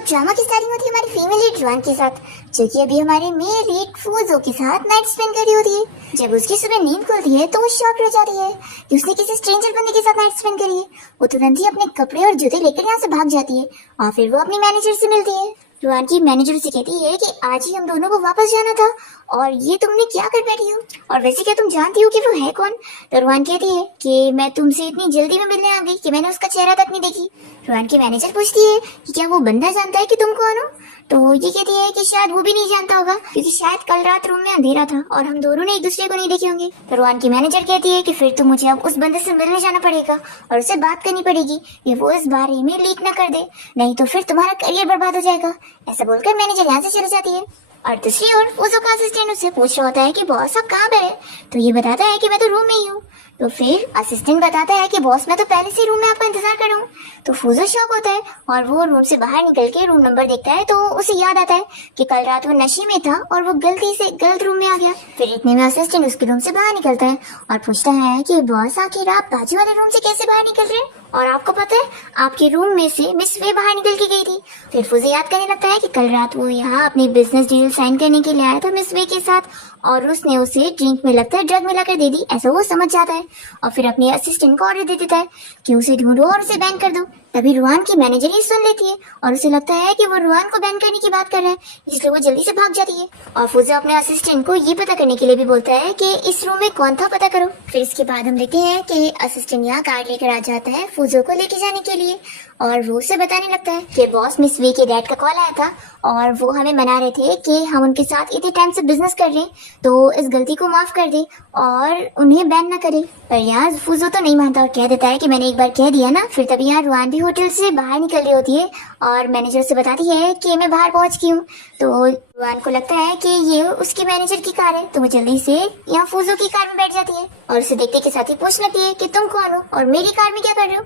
Drama की starting होती है हमारी फीमेल लीड रुआन के साथ, जो कि अभी हमारे मेल लीड फूजो के साथ नाइट स्पेंड कर रही होती है। जब उसकी सुबह नींद खुलती है तो वो शॉक रह जाती है कि उसने किसी स्ट्रेंजर बंदे के साथ नाइट स्पेंड करी है। वो तुरंत ही अपने कपड़े और जूते लेकर यहाँ से भाग जाती है और फिर वो अपनी मैनेजर से मिलती है। रुआन की मैनेजर से कहती है कि आज ही हम दोनों को वापस जाना था और ये तुमने क्या कर बैठी हो, और वैसे क्या तुम जानती हो कि वो है कौन? तो रुआन कहती है कि मैं तुमसे इतनी जल्दी में मिलने आ गई कि मैंने उसका चेहरा तक नहीं देखी। रुआन की मैनेजर पूछती है कि क्या वो बंदा जानता है कि तुम कौन हो? तो ये कहती है कि शायद वो भी नहीं जानता होगा क्योंकि शायद कल रात रूम में अंधेरा था और हम दोनों ने एक दूसरे को नहीं देखे होंगे। तो रुआन की मैनेजर कहती है कि फिर तो मुझे अब उस बंदे से मिलने जाना पड़ेगा और उससे बात करनी पड़ेगी कि वो इस बारे में लीक न कर दे, नहीं तो फिर तुम्हारा करियर बर्बाद हो जाएगा। ऐसा बोलकर मैनेजर यहाँ से चली जाती है और दूसरी ओर फूजो का असिस्टेंट उससे पूछ रहा होता है कि बॉस आप कहाँ पे है? तो ये बताता है कि मैं तो रूम में ही हूँ। तो फिर असिस्टेंट बताता है कि बॉस मैं तो पहले से रूम में आपका इंतजार कर रहा हूँ। तो फूजो शॉक होता है और वो रूम से बाहर निकल के रूम नंबर देखता है तो उसे याद आता है कि कल रात वो नशे में था और वो गलती से गलत रूम में आ गया। फिर इतने में असिस्टेंट उसके रूम से बाहर निकलता है और पूछता है कि बॉस आखिर आप बाजू वाले रूम से कैसे बाहर निकल रहे हैं, और आपको पता है आपके रूम में से मिस वे बाहर निकल के गई थी। फिर फूजो याद करने लगता है कि कल रात वो यहाँ अपनी बिजनेस डील साइन करने के लिए आया था मिस वे के साथ और उसने उसे ड्रिंक में लगता है ड्रग मिलाकर दे दी, ऐसा वो समझ जाता है और फिर अपने असिस्टेंट को ऑर्डर दे देता है कि उसे ढूंढो और उसे बैन कर दो। तभी रुआन की मैनेजर ही सुन लेती है और उसे लगता है कि वो रुआन को बैन करने की बात कर रहा है, इसलिए वो जल्दी से भाग जाती है और फूजो अपने असिस्टेंट को ये पता करने के लिए भी बोलता है कि इस रूम में कौन था पता करो। फिर इसके बाद हम देखते हैं कि असिस्टेंट यहाँ कार्ड लेकर आ जाता है फूजो को लेके जाने के लिए और वो उसे बताने लगता है कि बॉस मिस वे के डैड का कॉल आया था और वो हमें मना रहे थे कि हम उनके साथ इतने टाइम से बिजनेस कर रहे हैं तो इस गलती को माफ कर दे और उन्हें बैन ना करे। पर यहाँ फूजो तो नहीं मानता और कह देता है कि मैंने एक बार कह दिया ना। फिर तभी यहाँ रुआन भी होटल से बाहर निकल रही होती है और मैनेजर से बताती है कि मैं बाहर पहुंच गई हूँ। तो रुआन को लगता है कि ये उसकी मैनेजर की कार है तो वो जल्दी से यहाँ फूजो की कार में बैठ जाती है और उसे देखते के साथ ही पूछ लेती है कि तुम कौन हो और मेरी कार में क्या कर रहे हो?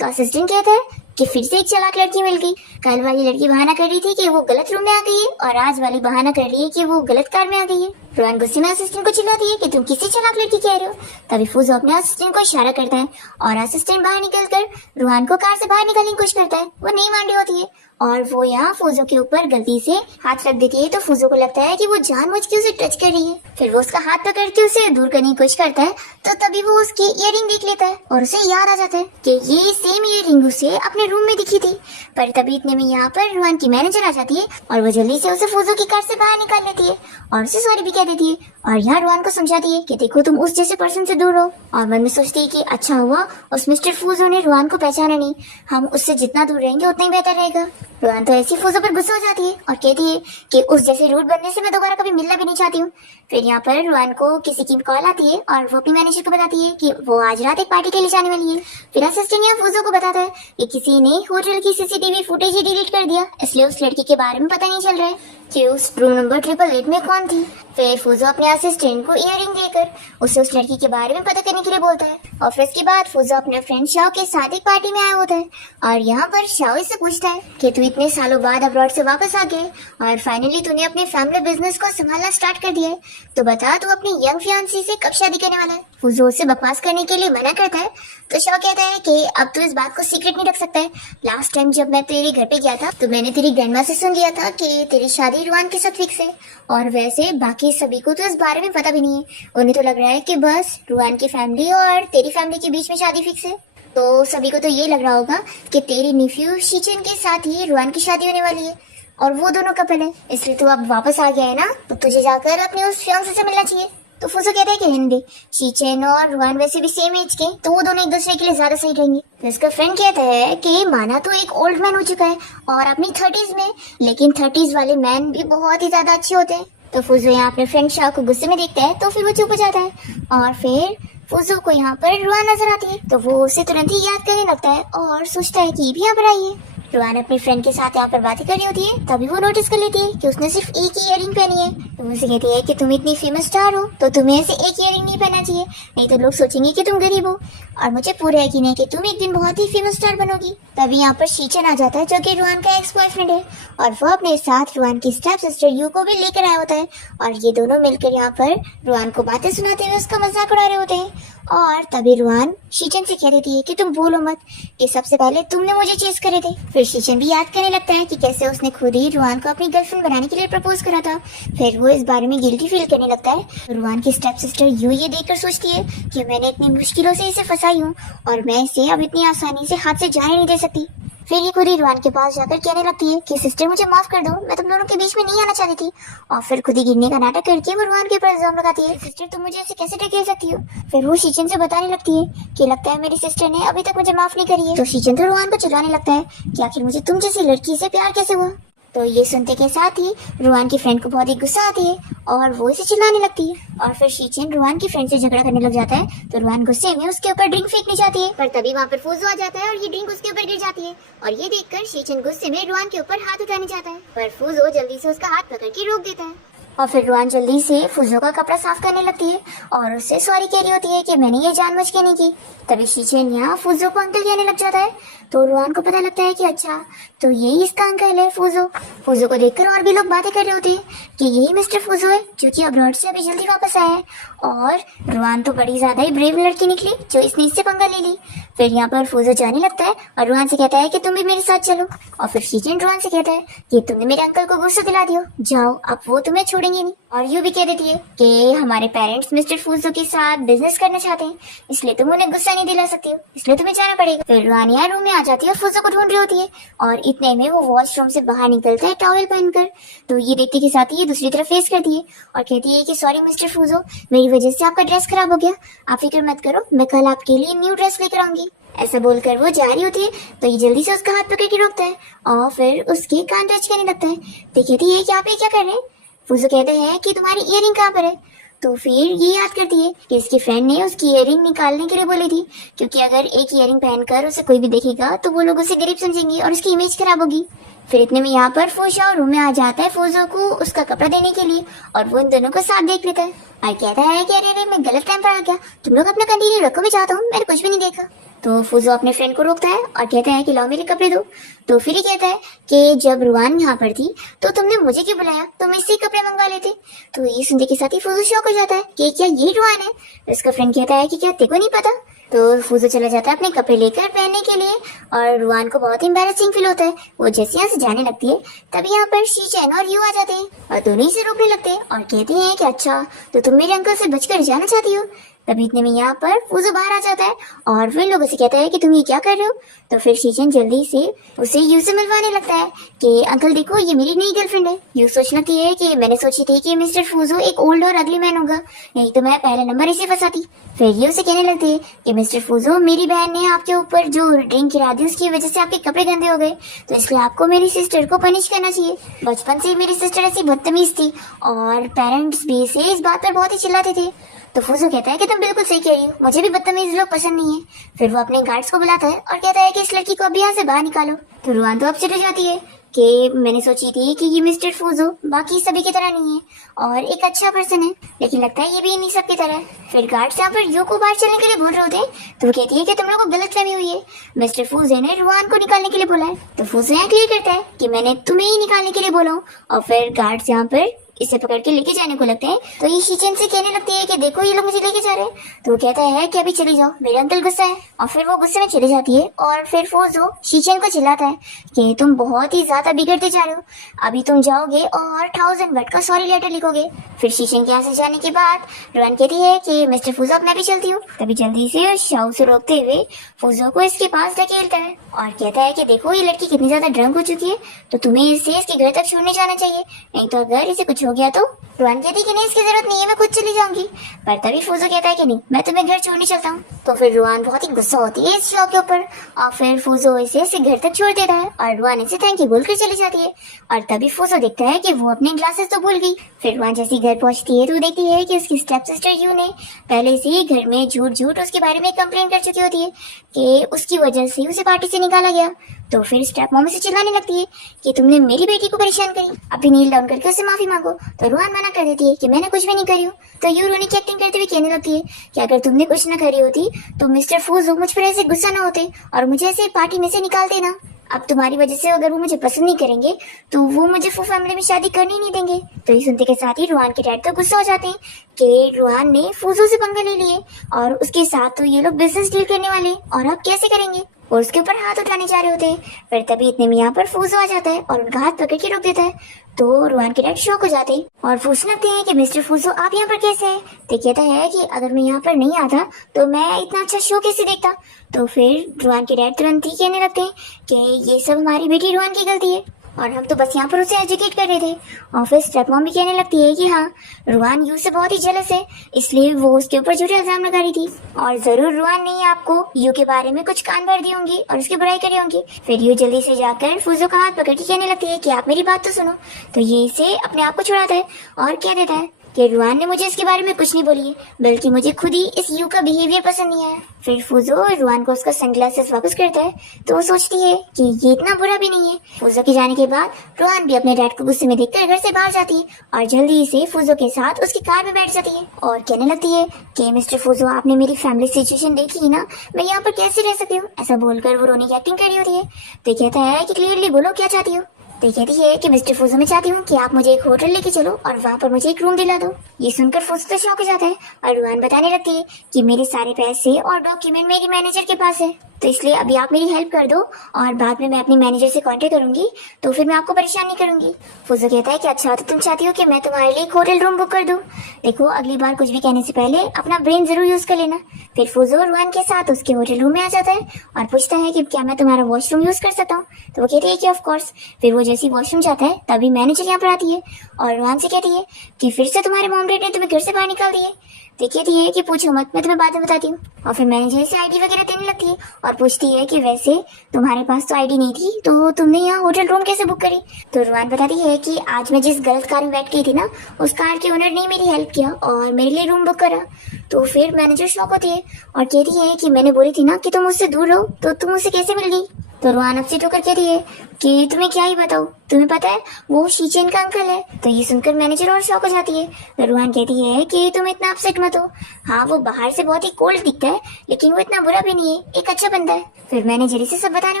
तो असिस्टेंट कहता है कि फिर से एक चालाक लड़की मिल गई। कल वाली लड़की बहाना कर रही थी कि वो गलत रूम में आ गई है और आज वाली बहाना कर रही है कि वो गलत कार में आ गई है। रुआन गुस्से में असिस्टेंट को चिल्लाती है कि तुम किसी चालाक लड़की कह रहे हो। तभी फूजो अपने असिस्टेंट को इशारा करता है और असिस्टेंट बाहर निकलकर रुआन को कार से बाहर निकालने की कोशिश करता है। वो नहीं मान रही होती है और वो यहाँ फूजो के ऊपर गलती से हाथ रख देती है तो फूजो को लगता है कि वो जानबूझ के उसे टच कर रही है। फिर वो उसका हाथ पकड़ के उसे दूर करने की कोशिश करता है तो तभी वो उसकी इयररिंग देख लेता है और उसे याद आ जाता है कि ये सेम इयररिंग उसे अपने रूम में दिखी थी। पर तभी इतने में यहाँ पर रुआन की मैनेजर आ जाती है और वो जल्दी से उसे फूजो की कार से बाहर निकाल लेती है और उसे सॉरी भी कह देती है और यहाँ रुआन को समझाती है कि देखो तुम उस जैसे पर्सन से दूर हो। और मन में सोचती है कि अच्छा हुआ उस मिस्टर फूजो ने रुआन को पहचाना नहीं, हम उससे जितना दूर रहेंगे उतना ही बेहतर रहेगा। रुआन तो ऐसी फूजो पर गुस्सा हो जाती है और कहती है कि उस जैसे रूड बनने से मैं दोबारा कभी मिलना भी नहीं चाहती हूँ। फिर यहाँ पर रुआन को किसी की कॉल आती है और वो अपनी मैनेजर को बताती है कि वो आज रात एक पार्टी के लिए जाने वाली है। फिर असिस्टेंट यहाँ फूजो को बताता है कि किसी ने होटल की सीसीटीवी फुटेज ही डिलीट कर दिया, इसलिए उस लड़की के बारे में पता नहीं चल रहा है कि उस रूम नंबर 888 में कौन थी। फिर फूजो अपने असिस्टेंट को इयररिंग देकर उसे उस लड़की के बारे में पता करने के लिए बोलता है और फिर इसके बाद फूजो अपने फ्रेंड शाओ के साथ एक पार्टी में आया होता है और यहाँ पर शाओ इससे पूछता है कि तू इतने सालों बाद अब्रॉड से वापस आ गए और फाइनली तूने अपने फैमिली बिजनेस को संभालना स्टार्ट कर दिया है, तो बता तू अपनी यंग फियांसी से कब शादी करने वाला है? फूजो उसे बकवास करने के लिए मना करता है तो शाओ कहता है कि अब तो इस बात को सीक्रेट नहीं रख सकता है। लास्ट टाइम जब मैं तेरे घर पे गया था तो मैंने तेरी ग्रैंडमा से सुन लिया था कि तेरी शादी रुआन के साथ फिक्स है और वैसे बाकी सभी को तो इस बारे में पता भी नहीं है। उन्हें तो लग रहा है कि बस रुआन की फैमिली और तेरी फैमिली के बीच में शादी फिक्स है। तो सभी को तो ये लग रहा होगा कि तेरी निफ्यू शीचन के साथ ही रुआन की शादी होने वाली है और वो दोनों कपल है, इसलिए तू अब वापस आ गया है ना, तो तुझे जाकर अपने उस फियांसे से मिलना चाहिए। तो फूजो कहता है कि हिंदी शीचेन और रुआन वैसे भी सेम एज के तो वो दोनों एक दूसरे के लिए ज्यादा सही रहेंगे। तो इसका फ्रेंड कहता है कि माना तो एक ओल्ड मैन हो चुका है और अपनी 30s में, लेकिन 30s वाले मैन भी बहुत ही ज्यादा अच्छे होते हैं। तो फूजो यहाँ अपने फ्रेंड शाह को गुस्से में देखता है तो फिर वो चुप हो जाता है और फिर फूजो को यहाँ पर रुआन नजर आती है तो वो उसे तुरंत ही याद करने लगता है और सोचता है कि ये भी यहाँ पर आई है। रुआन अपनी फ्रेंड के साथ यहाँ पर बातें कर रही होती है तभी वो नोटिस कर लेती है कि उसने सिर्फ एक ही इयररिंग पहनी है। तो उसे कहती है कि तुम इतनी फेमस स्टार हो तो तुम्हें ऐसे एक इयररिंग नहीं पहनना चाहिए, नहीं तो लोग सोचेंगे कि तुम गरीब हो और मुझे पूरा यकीन है कि तुम एक दिन बहुत ही फेमस स्टार बनोगी। तभी यहाँ पर शीचन आ जाता है जो कि रुआन का एक्स बॉयफ्रेंड है और वो अपने साथ रुआन की स्टेप सिस्टर यू को भी लेकर आया होता है और ये दोनों मिलकर यहाँ पर रुआन को बातें सुनाते हुए उसका मजाक उड़ा रहे होते हैं और तभी रुआन शीचन से कह देती है कि तुम बोलो मत, कि सबसे पहले तुमने मुझे चेस करे थे। फिर शीचन भी याद करने लगता है कि कैसे उसने खुद ही रुआन को अपनी गर्लफ्रेंड बनाने के लिए प्रपोज करा था। फिर वो इस बारे में गिल्टी फील करने लगता है। रुआन की स्टेप सिस्टर यू ये देखकर सोचती है कि मैंने इतनी मुश्किलों से इसे फंसाई हूँ और मैं इसे अब इतनी आसानी से हाथ से जाने नहीं दे सकती। फिर ये खुद ही रुआन के पास जाकर कहने लगती है कि सिस्टर मुझे माफ कर दो, मैं तुम दोनों के बीच में नहीं आना चाहती थी। और फिर खुद ही गिरने का नाटक करके वो रुआन के ऊपर इल्जाम लगाती है, सिस्टर तुम मुझे ऐसे कैसे ढकेल सकती हो। फिर वो शीचन से बताने लगती है कि लगता है मेरी सिस्टर ने अभी तक मुझे माफ नहीं करी है। तो शीचन तो रुआन को चिल्लाने लगता है कि आखिर मुझे तुम जैसी लड़की से प्यार कैसे हुआ। तो ये सुनते के साथ ही रुआन की फ्रेंड को बहुत ही गुस्सा आती है और वो इसे चिल्लाने लगती है। और फिर शीचन रुआन की फ्रेंड से झगड़ा करने लग जाता है। तो रुआन गुस्से में उसके ऊपर ड्रिंक फेंकनी चाहती है, पर तभी वहाँ पर फूजो आ जाता है और ये ड्रिंक उसके ऊपर गिर जाती है। और ये देखकर शीचन गुस्से में रुआन के ऊपर हाथ उठाने जाता है, पर फूजो जल्दी से उसका हाथ पकड़ के रोक देता है। और फिर रुआन जल्दी से फूजो का कपड़ा साफ करने लगती है और उससे सॉरी कह रही होती है कि मैंने ये जानबूझ के नहीं की। तभी शीचन यहाँ फूजो को अंकल कहने लग जाता है। तो रुआन को पता लगता है कि अच्छा तो यही इसका अंकल है फूजो। फूजो को देखकर और भी लोग बातें कर रहे होते हैं कि यही मिस्टर फूजो है जो कि अब्रॉड से अभी जल्दी वापस आया है। और रुआन तो बड़ी ज्यादा ही ब्रेव लड़की निकली जो इसने इससे पंगा ले ली। फिर यहाँ पर फूजो जाने लगता है और रुआन से कहता है कि तुम भी मेरे साथ चलो। और फिर शीचन रुआन से कहता है कि तुमने मेरे अंकल को गुस्सा दिला दियो, जाओ अब वो तुम्हें छोड़ेंगे नहीं। और यूं भी कह देती है कि हमारे पेरेंट्स मिस्टर फूजो के साथ बिजनेस करना चाहते हैं, इसलिए तुम उन्हें गुस्सा नहीं दिला सकती हो, इसलिए तुम्हें जाना पड़ेगा। फिर रुआन यहाँ रूम में आ जाती है और फूजो को ढूंढ रही होती है और इतने में वो वॉशरूम से बाहर निकलता है टॉवेल पहनकर। तो ये देखते के साथ ही ये दूसरी तरफ फेस करती है और कहती है कि सॉरी मिस्टर फूजो, मेरी वजह से आपका ड्रेस खराब हो गया, आप फिक्र मत करो, मैं कल आपके लिए न्यू ड्रेस लेकर आऊंगी। ऐसा बोलकर वो जा रही होती है तो ये जल्दी से उसका हाथ पकड़ के रोकता है और फिर उसके कान टच करने लगता है। तो कहती है कि आप ये क्या कर रहे हैं। फूजो कहते हैं कि तुम्हारी इयररिंग कहाँ पर है। तो फिर ये याद करती है कि इसकी फ्रेंड ने उसकी इयररिंग निकालने के लिए बोली थी, क्योंकि अगर एक इयररिंग पहनकर उसे कोई भी देखेगा तो वो लोग उसे गरीब समझेंगे और उसकी इमेज खराब होगी। फिर इतने में यहाँ पर फूशा रूम में आ जाता है फूजो को उसका कपड़ा देने के लिए और वो इन दोनों को साथ देख लेता है और कहता है कि अरे मैं गलत टाइम पर आ गया, तुम लोग अपना कंटिन्यू रखो, मैं चाहता हूँ, मैंने कुछ भी नहीं देखा। तो फूजो अपने फ्रेंड को रोकता है और कहता है कि लाओ मेरे कपड़े दो। तो फिर ही कहता है कि जब रुआन यहाँ पर थी तो तुमने मुझे क्यों बुलाया, तुम इससे कपड़े मंगवा लेते। तो ये सुनने के साथ ही फूजो शॉक हो जाता है कि क्या ये रुआन है। उसका फ्रेंड कहता है कि क्या तेरे को नहीं पता। तो फूजो चला जाता है अपने कपड़े लेकर पहनने के लिए और रुआन को बहुत एम्बैरेसिंग फील होता है। वो जैसे यहाँ से जाने लगती है तभी यहाँ पर शीचन और यू आ जाते हैं और दोनों से रोकने लगते हैं और कहते हैं कि अच्छा तो तुम मेरे अंकल से बचकर जाना चाहती हो। तभी इतने में यहाँ पर फूजो बाहर आ जाता है और फिर लोगों से कहता है कि तुम ये क्या कर रहे हो। तो फिर शीचन जल्दी से उसे यू से मिलवाने लगता है कि अंकल देखो ये मेरी नई गर्लफ्रेंड है। यू सोचने लगती है कि मैंने सोची थी कि मिस्टर फूजो एक ओल्ड और अगली मैन होगा, नहीं तो मैं पहला नंबर इसे फंसाती। फिर ये उसे कहने लगती है कि मिस्टर फूजो मेरी बहन ने आपके ऊपर जो ड्रिंक गिरा दी उसकी वजह से आपके कपड़े गंदे हो गए, तो इसलिए आपको मेरी सिस्टर को पनिश करना चाहिए। बचपन से मेरी सिस्टर ऐसी बदतमीज थी और पेरेंट्स भी इसे इस बात पर बहुत ही चिल्लाते थे। तो फूजो कहता है कि तुम बिल्कुल सही कह रही हो, मुझे भी बदतमीज लोग पसंद नहीं है। फिर वो अपने गार्ड्स को बुलाता है और कहता है कि इस लड़की को अभी यहाँ से बाहर निकालो। तो रुआन तो अपसेट हो जाती है कि मैंने सोची थी कि ये मिस्टर फूजो बाकी सभी की तरह नहीं है और एक अच्छा पर्सन है, लेकिन लगता है ये भी नहीं सबकी तरह है। फिर गार्ड्स यहाँ पर यू को बाहर चलने के लिए बोल रहे होते हैं तो वो कहती है कि तुम लोगों को गलतफहमी हुई है, मिस्टर फूजो ने रुआन को निकालने के लिए बोला है। तो फूजो यहाँ क्लियर करता है कि मैंने तुम्हें ही निकालने के लिए बोला हूँ और फिर गार्ड्स यहाँ पर इसे पकड़ के लेके जाने को लगते हैं। तो ये शीचन से कहने लगती है कि देखो ये लोग मुझे लेके जा रहे हैं। तो वो कहता है कि अभी चली जाओ, मेरा अंकल गुस्सा है। और फिर वो गुस्से में चली जाती है और फिर फूजो शीचन को चिल्लाता है कि तुम बहुत ही ज्यादा बिगड़ते जा रहे हो, अभी तुम जाओगे और 1000 वर्ड का सॉरी लेटर लिखोगे। फिर शीचन के यहाँ से जाने के बाद रुआन कहती है कि मिस्टर फूजो अब मैं भी चलती हूँ। तभी जल्दी से शाओ से रोकते हुए फूजो को इसके पास धकेलता है और कहता है कि देखो ये लड़की कितनी ज्यादा ड्रंक हो चुकी है, तो तुम्हें इसे इसके घर तक छोड़ने जाना चाहिए, नहीं तो अगर इसे कुछ हो गया तो। रुआन कहती है कि नहीं इसकी जरूरत नहीं है, मैं खुद चली जाऊंगी। पर तभी फूजो कहता है कि नहीं मैं तुम्हें घर छोड़ने चलता हूँ। तो फिर रुआन बहुत ही गुस्सा होती है इस शो के ऊपर और फिर फूजो इसे घर तक छोड़ देता है और रुआन इसे थैंक यू बोलकर चली जाती है। और तभी फूजो देखता है कि वो अपने ग्लासेस तो भूल गई। फिर रुआन जैसी घर पहुंचती है तो देखती है कि उसकी स्टेप सिस्टर यू ने पहले से ही घर में झूठ झूठ उसके बारे में कंप्लेन कर चुकी होती है कि उसकी वजह से उसे पार्टी से निकाला गया। तो फिर स्टेप मॉम से चिल्लाने लगती है कि तुमने मेरी बेटी को परेशान करी, अभी नील डाउन करके उससे माफी मांगो। तो रुआन मना कर देती है कि मैंने कुछ भी नहीं करी हूँ। तो यू रोनी की एक्टिंग करते हुए कहने लगती है कि अगर तुमने कुछ न करी होती तो मिस्टर फूजो मुझ पर ऐसे गुस्सा न होते और मुझे ऐसे पार्टी में से निकालते ना। अब तुम्हारी वजह से अगर वो मुझे पसंद नहीं करेंगे तो वो मुझे फू फैमिली में शादी करनी नहीं देंगे। तो ये सुनते के साथ ही रुहान के डैड तो गुस्सा हो जाते हैं कि रुहान ने फूजो से पंगा ले लिए और उसके साथ तो ये लोग बिजनेस डील करने वाले और अब कैसे करेंगे, और उसके ऊपर हाथ उठाने जा रहे होते हैं। फिर तभी इतने में यहाँ पर फूजो आ जाता है और उनका हाथ पकड़ के रोक देता है। तो रुहान के डैड शॉक हो जाते हैं और पूछने लगते हैं कि मिस्टर फूजो आप यहाँ पर कैसे हैं। तो कहता है कि अगर मैं यहाँ पर नहीं आता तो मैं इतना अच्छा शो कैसे देखता। तो फिर रुहान के डैड तुरंत ही कहने लगते हैं कि ये सब हमारी बेटी रुहान की गलती है और हम तो बस यहाँ पर उसे एजुकेट कर रहे थे। और फिर स्टेपमॉम भी कहने लगती है कि हाँ, रुहान यू से बहुत ही जेलस है इसलिए वो उसके ऊपर झूठे इल्जाम लगा रही थी और जरूर रुहान ने आपको यू के बारे में कुछ कान भर दी होंगी और उसकी बुराई करी होंगी। फिर यू जल्दी से जाकर फूजो का हाथ पकड़ के कहने लगती है कि आप मेरी बात तो सुनो। तो ये इसे अपने आप को छुड़ाता है और कह देता है कि रुहान ने मुझे इसके बारे में कुछ नहीं बोली है, बल्कि मुझे खुद ही इस यू का बिहेवियर पसंद नहीं आया। फिर फूजो रुहान को उसका सनग्लासेस वापस करता है तो वो सोचती है कि ये इतना बुरा भी नहीं है। फूजो के जाने के बाद रुहान भी अपने डैड को गुस्से में देखकर घर से बाहर जाती है और जल्दी से फूजो के साथ उसकी कार में बैठ जाती है और कहने लगती है कि मिस्टर फूजो आपने मेरी फैमिली सिचुएशन देखी ही ना, मैं यहाँ पर कैसे रह सकती हूँ। ऐसा बोलकर वो रोने की एक्टिंग कर रही होती है। तो कहता है कि क्लियरली बोलो क्या चाहती हो। तो कहती है कि मिस्टर फूजो मैं चाहती हूँ कि आप मुझे एक होटल लेके चलो और वहाँ पर मुझे एक रूम दिला दो। ये सुनकर फूजो तो शॉक हो जाता है और रुहान बताने लगती है कि मेरे सारे पैसे और डॉक्यूमेंट मेरी मैनेजर के पास है, तो इसलिए अभी आप मेरी हेल्प कर दो और बाद में मैं अपनी मैनेजर से कांटेक्ट करूंगी तो फिर मैं आपको परेशान नहीं करूंगी। फूजो कहता है कि अच्छा तो तुम चाहती हो कि मैं तुम्हारे लिए एक होटल रूम बुक कर दूं। देखो अगली बार कुछ भी कहने से पहले अपना ब्रेन जरूर यूज कर लेना। फिर फूजो रुहान के साथ उसके होटल रूम में आ जाता है और पूछता है कि क्या मैं तुम्हारा वॉशरूम यूज कर सकता हूँ। तो वो कहती है कि ऑफ कोर्स। फिर वो जैसे वॉशरूम जाता है तभी मैनेजर यहाँ पर आती है और रुहान से कहती है कि फिर से तुम्हारे मॉम डैड ने तुम्हें घर से बाहर निकाल दिए। तो कहती है कि पूछो मत, मैं तुम्हें बाद में बताती हूँ। और फिर मैनेजर से आईडी वगैरह देने लगती है और पूछती है कि वैसे तुम्हारे पास तो आईडी नहीं थी तो तुमने यहाँ होटल रूम कैसे बुक करी। तो रुहान बताती है कि आज मैं जिस गलत कार में बैठ गई थी ना, उस कार के ओनर ने मेरी हेल्प किया और मेरे लिए रूम बुक करा। तो फिर मैनेजर शॉक होती है और कहती है कि मैंने बोली थी ना कि तुम मुझसे दूर रहो, तो तुम मुझसे कैसे मिल गई। तो रुहान अपसेट होकर कहती है कि तुम्हें क्या ही बताऊं, तुम्हें पता है वो शीचेन का अंकल है। तो ये सुनकर मैनेजर और शॉक हो जाती है। तो रुहान कहती है कि तुम इतना अपसेट मत हो, हाँ वो बाहर से बहुत ही कोल्ड दिखता है लेकिन वो इतना बुरा भी नहीं है, एक अच्छा बंदा है। फिर मैनेजर इसे सब बताने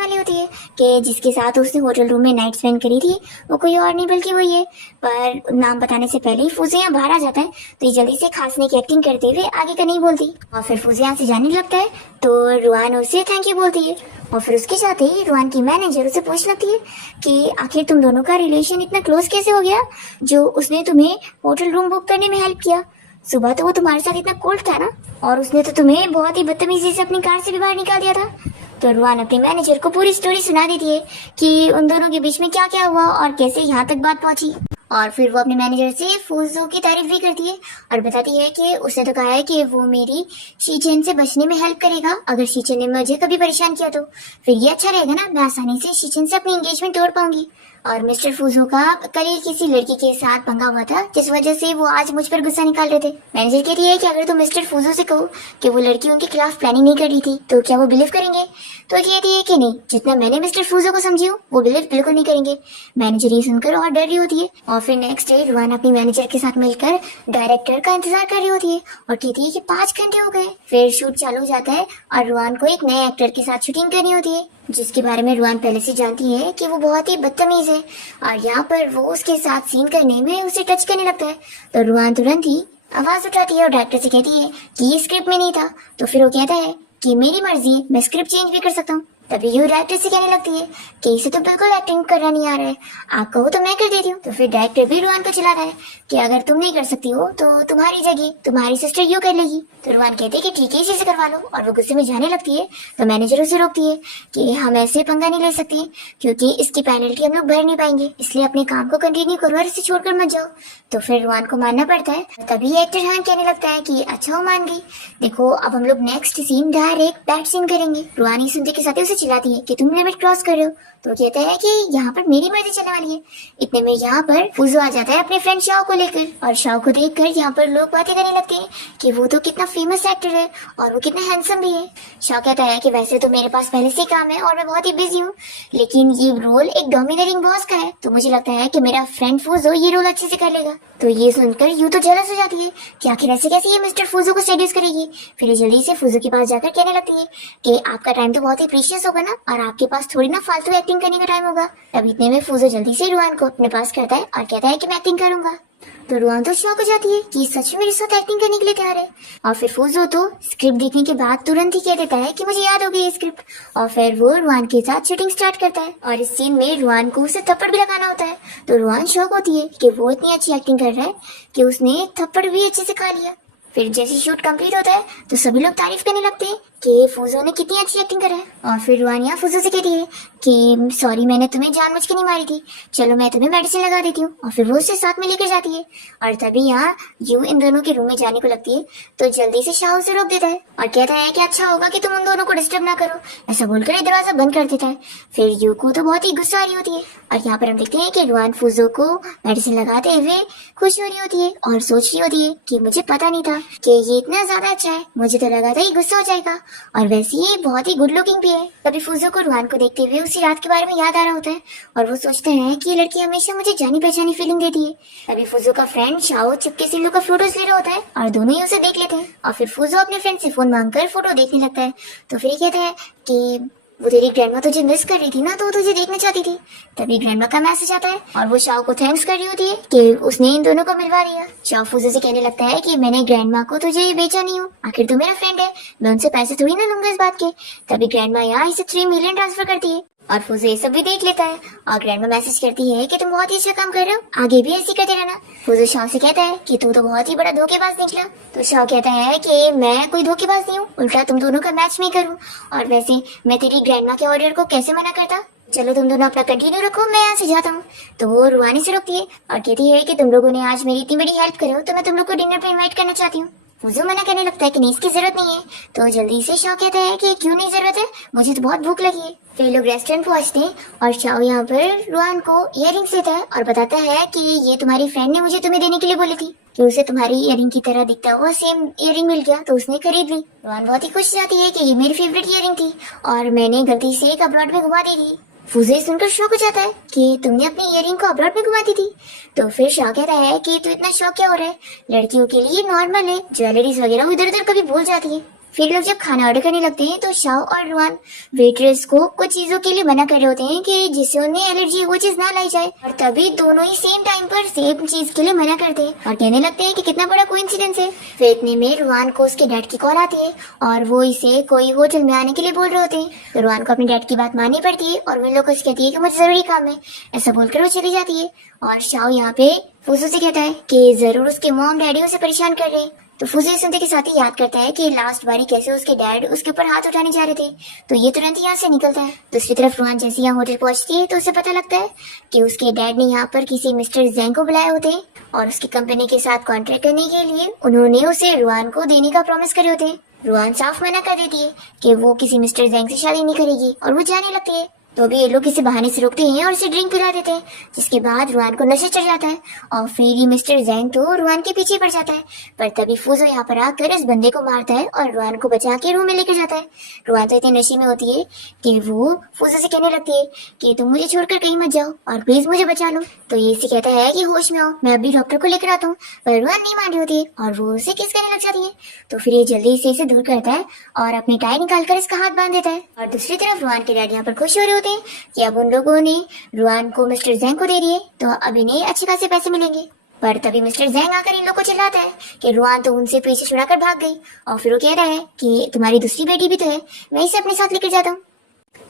वाली होती है कि जिसके साथ उसने होटल रूम में नाइट स्पेंड करी थी वो कोई और नहीं बल्कि वही है। पर नाम बताने से पहले ही फूजे यहाँ बाहर आ जाता है तो ये जल्दी से खांसने की एक्टिंग करते हुए आगे का नहीं बोलती और फिर फूजे यहाँ से जाने लगता है। तो रुहान उसे थैंक यू बोलती है और फिर उसके साथ ही रुहान की मैनेजर उसे पूछ लगती है कि आखिर तुम दोनों का रिलेशन इतना क्लोज कैसे हो गया जो उसने तुम्हें होटल रूम बुक करने में हेल्प किया। सुबह तो वो तुम्हारे साथ इतना कोल्ड था ना, और उसने तो तुम्हें बहुत ही बदतमीजी से अपनी कार से भी बाहर निकाल दिया था। तो रुहान अपने मैनेजर को पूरी स्टोरी सुना देती है कि उन दोनों के बीच में क्या क्या हुआ और कैसे यहाँ तक बात पहुंची। और फिर वो अपने मैनेजर से फूजो की तारीफ भी करती है और बताती है कि उसने तो कहा है कि वो मेरी शीचेन से बचने में हेल्प करेगा, अगर शीचेन ने मुझे कभी परेशान किया तो फिर ये अच्छा रहेगा ना, मैं आसानी से शीचेन से अपनी एंगेजमेंट तोड़ पाऊंगी। और मिस्टर फूजो का कल ही किसी लड़की के साथ पंगा हुआ था जिस वजह से वो आज मुझ पर गुस्सा निकाल रहे थे। मैनेजर कहती है कि अगर तुम मिस्टर फूजो से कहो कि वो लड़की उनके खिलाफ प्लानिंग नहीं कर रही थी तो क्या वो बिलीव करेंगे। तो कहती है कि नहीं, जितना मैंने मिस्टर फूजो को समझी हूँ वो बिलीव बिल्कुल नहीं करेंगे। मैनेजर ये सुनकर और डर रही होती है और फिर नेक्स्ट डे रुहान अपनी मैनेजर के साथ मिलकर डायरेक्टर का इंतजार कर रही होती है और कहती है कि 5 घंटे हो गए। फिर शूट चालू हो जाता है और रुहान को एक नए एक्टर के साथ शूटिंग करनी होती है जिसके बारे में रुहान पहले से जानती है कि वो बहुत ही बदतमीज है और यहाँ पर वो उसके साथ सीन करने में उसे टच करने लगता है। तो रुहान तुरंत ही आवाज उठाती है और डायरेक्टर से कहती है कि ये स्क्रिप्ट में नहीं था। तो फिर वो कहता है कि मेरी मर्जी है, मैं स्क्रिप्ट चेंज भी कर सकता हूँ। तभी यू डायरेक्टर से कहने लगती है कि इसे तो बिल्कुल एक्टिंग करना नहीं आ रहा है, आप कहो तो मैं कर देती हूँ। तो फिर डायरेक्टर भी रुहान को चिल्लाता है कि अगर तुम नहीं कर सकती हो तो तुम्हारी जगह तुम्हारी सिस्टर यू कर लेगी। तो रुहान कहते हैं कि ठीक है इसी से करवा लो और वो गुस्से में जाने लगती है। तो मैनेजर उसे रोकती है कि हम ऐसे पंगा नहीं ले सकते क्योंकि इसकी पेनल्टी हम लोग भर नहीं पाएंगे, इसलिए अपने काम को कंटिन्यू करो और इसे छोड़कर मत जाओ। तो फिर रुहान को मानना पड़ता है। तभी एक्टर हाँ कहने लगता है कि अच्छा वो मान गई। देखो अब हम लोग next scene direct bat scene करेंगे। रुहान ही सुनते के साथ उसे चिल्लाती है कि तुम लिमिट क्रॉस कर रहे हो। तो कहता है कि यहाँ पर मेरी मर्जी चलने वाली है। इतने में यहाँ पर फूजो आ जाता है अपने फ्रेंड शाओ को लेकर और शाओ को देखकर यहाँ पर लोग बातें करने लगते हैं कि वो तो कितना फेमस एक्टर है और वो कितना हैंडसम भी है। शाओ कहता है कि वैसे तो मेरे पास पहले से काम है और मैं बहुत ही बिजी हूँ, लेकिन ये रोल एक डोमिनेटिंग बॉस का है तो मुझे लगता है कि मेरा फ्रेंड फूजो ये रोल अच्छे से कर लेगा। तो ये सुनकर यूं तो जेलस हो जाती है कि आखिर ऐसे कैसे ये मिस्टर फूजो को सेड्यूस करेगी। फिर ये जल्दी से फूजो के पास जाकर कहने लगती है कि आपका टाइम तो बहुत ही प्रीशियस पास होगा ना, और आपके पास थोड़ी ना फालतू एक्टिंग करने का टाइम होगा। अब इतने में फूजो जल्दी से रुआन को अपने पास करता है और कहता है कि मैं एक्टिंग करूंगा। तो रुआन तो शॉक हो जाती है कि सच में मेरे साथ एक्टिंग करने के लिए तैयार है। और फिर फूजो तो स्क्रिप्ट देखने के बाद तुरंत ही कह देता है कि मुझे याद हो गई ये स्क्रिप्ट, और फिर वो रुआन के साथ शूटिंग स्टार्ट करता है। और इस सीन में रुआन को उसे थप्पड़ भी लगाना होता है। तो रुआन शॉक होती है कि वो इतनी अच्छी एक्टिंग कर रहा है कि उसने थप्पड़ भी अच्छे से खा लिया। फिर जैसे शूट कंप्लीट होता है तो सभी लोग तारीफ करने लगते हैं कि फूजो ने कितनी अच्छी एक्टिंग करा है। और फिर रुआनिया फूजो से कहती है कि सॉरी, मैंने तुम्हें जानबूझ के नहीं मारी थी, चलो मैं तुम्हें मेडिसिन लगा देती हूँ। और फिर वो उसे साथ में लेकर जाती है। और तभी यहाँ यू इन दोनों के रूम में जाने को लगती है तो जल्दी से शाह उसे रोक देता है और कहता है कि अच्छा होगा कि तुम उन दोनों को डिस्टर्ब ना करो। ऐसा बोलकर ये दरवाजा बंद कर देता है। फिर यू को तो बहुत ही गुस्सा आ रही होती है। और यहाँ पर हम देखते हैं कि रुआन फूजो को मेडिसिन लगाते हुए खुश हो रही होती है और सोच रही होती है कि मुझे पता नहीं था कि ये इतना ज्यादा अच्छा है, मुझे तो लगा था ये गुस्सा हो जाएगा, और वैसे ये बहुत ही गुड लुकिंग भी है। तभी फूजो को रुआन को देखते हुए उसी रात के बारे में याद आ रहा होता है और वो सोचते हैं कि ये लड़की हमेशा मुझे जानी पहचानी फीलिंग देती है। तभी फूजो का फ्रेंड शाओ चुपके से इन लोग का फोटोज ले रहा होता है और दोनों ही उसे देख लेते हैं। और फिर फूजो अपने फ्रेंड से फोन मांगकर फोटो देखने लगता है। तो फिर कहता है कि वो तेरी ग्रैंडमा तुझे मिस कर रही थी ना, तो वो तुझे देखना चाहती थी। तभी ग्रैंडमा का मैसेज आता है और वो शाओ को थैंक्स कर रही होती है कि उसने इन दोनों को मिलवा दिया। शाओ फूजो से कहने लगता है कि मैंने ग्रैंडमा को तुझे बेचा नहीं हूँ, आखिर तू मेरा फ्रेंड है, मैं उनसे पैसे थोड़ी ना लूंगा इस बात के। तभी ग्रैंडमा यहाँ इसे 3 मिलियन ट्रांसफर करती है और फूजो ये सब भी देख लेता है। और ग्रैंडमा मैसेज करती है कि तुम बहुत ही अच्छा काम कर रहे हो, आगे भी ऐसे करते रहना। फूजो शाओ से कहता है कि तू तो बहुत ही बड़ा धोखेबाज निकला। तो शाओ कहता है कि मैं कोई धोखेबाज नहीं हूँ, उल्टा तुम दोनों का मैच मेकर हूँ, और वैसे मैं तेरी ग्रैंडमा के ऑर्डर को कैसे मना करता। चलो तुम दोनों अपना कंटिन्यू रखो, मैं यहाँ से जाता हूँ। तो वो रुआनी से रोकती है और कहती है कि तुम लोगों ने आज मेरी इतनी बड़ी हेल्प करो तो मैं तुम लोग को डिनर पे इनवाइट करना चाहती हूँ। फूजो मना करने लगता है कि नहीं, इसकी जरूरत नहीं है। तो जल्दी से शाओ कहता है कि क्यों नहीं जरूरत है, मुझे तो बहुत भूख लगी है। फिर लोग रेस्टोरेंट पहुंचते हैं और शाओ यहाँ पर रुआन को इयररिंग्स देता है और बताता है कि ये तुम्हारी फ्रेंड ने मुझे तुम्हें देने के लिए बोली थी, कि उसे तुम्हारी इयररिंग की तरह दिखता हुआ सेम इयररिंग मिल गया तो उसने खरीद ली। रुआन बहुत ही खुश जाती है कि ये मेरी फेवरेट इयररिंग थी और मैंने गलती से एक अब्रॉड में घुमा दी थी। फूजो सुनकर शौक हो जाता है कि तुमने अपनी इयररिंग को अब्रॉड में घुमा दी थी। तो फिर शाह कहता है कि तू इतना शौक क्या हो रहा है, लड़कियों के लिए नॉर्मल है, ज्वेलरीज वगैरह इधर उधर कभी भूल जाती है। फिर लोग जब खाना ऑर्डर करने लगते हैं तो शाओ और रुआन वेट्रेस को कुछ चीजों के लिए मना कर रहे होते हैं कि जिससे उन्हें एलर्जी वो चीज ना लाई जाए, और तभी दोनों ही सेम टाइम पर सेम चीज के लिए मना करते हैं और कहने लगते हैं कि कितना बड़ा कोइंसिडेंस है। फिर इतने में रुआन को उसके डैड की कॉल आती है और वो इसे कोई होटल में आने के लिए बोल रहे होते हैं। तो रुआन को अपने डैड की बात माननी पड़ती है और वो लोग कुछ कहती है कि मुझे जरूरी काम है, ऐसा बोलकर वो चली जाती है। और शाओ यहाँ पे फूजो से कहता है कि जरूर उसके मॉम डैडी उसे परेशान कर रहे हैं। तो फूजो ये सुनते के साथ ही याद करता है कि लास्ट बारी कैसे उसके डैड उसके ऊपर हाथ उठाने जा रहे थे, तो ये तुरंत यहाँ से निकलता है। दूसरी तरफ रुआन जैसे यहाँ होटल पहुंचती है तो उसे पता लगता है कि उसके डैड ने यहाँ पर किसी मिस्टर जैंग को बुलाए होते हैं और उसकी कंपनी के साथ कॉन्ट्रैक्ट करने के लिए उन्होंने उसे रुआन को देने का प्रॉमिस करे होते हैं। रुआन साफ मना कर देती है कि वो किसी मिस्टर जैंग से शादी नहीं करेगी और वो जाने लगती है। तो भी ये लोग इसे बहाने से रोकते हैं और इसे ड्रिंक पिला देते हैं, जिसके बाद रुआन को नशा चढ़ जाता है और फिर ये मिस्टर जैंग तो रुआन के पीछे पड़ जाता है। पर तभी फूजो यहाँ पर आकर इस बंदे को मारता है और रुआन को बचा के रूम में लेकर जाता है। रुआन तो इतने नशे में होती है कि वो फूजो से कहने लगती है कि तुम मुझे छोड़कर कहीं मत जाओ और प्लीज मुझे बचा लो। तो ये इसे कहता है कि होश में आओ, मैं अभी डॉक्टर को लेकर आता हूँ, पर रुआन नहीं मान रही होती है और वो उसे किस करने लग जाती है। तो फिर ये जल्दी से इसे दूर करता है और अपनी टाई निकालकर इसका हाथ बांध देता है। और दूसरी तरफ रुआन के डैड यहाँ पर खुश हो रहे होते हैं कि अब उन लोगों ने रुआन को मिस्टर जैंग को दे दिए तो अब इन्हें अच्छे खासे पैसे मिलेंगे। पर तभी मिस्टर जैंग आकर इन लोग को चिल्लाता है कि रुआन तो उनसे पीछे छुड़ाकर भाग गई और फिर वो कह रहा है कि तुम्हारी दूसरी बेटी भी तो है, मैं इसे अपने साथ लेकर जाता हूँ।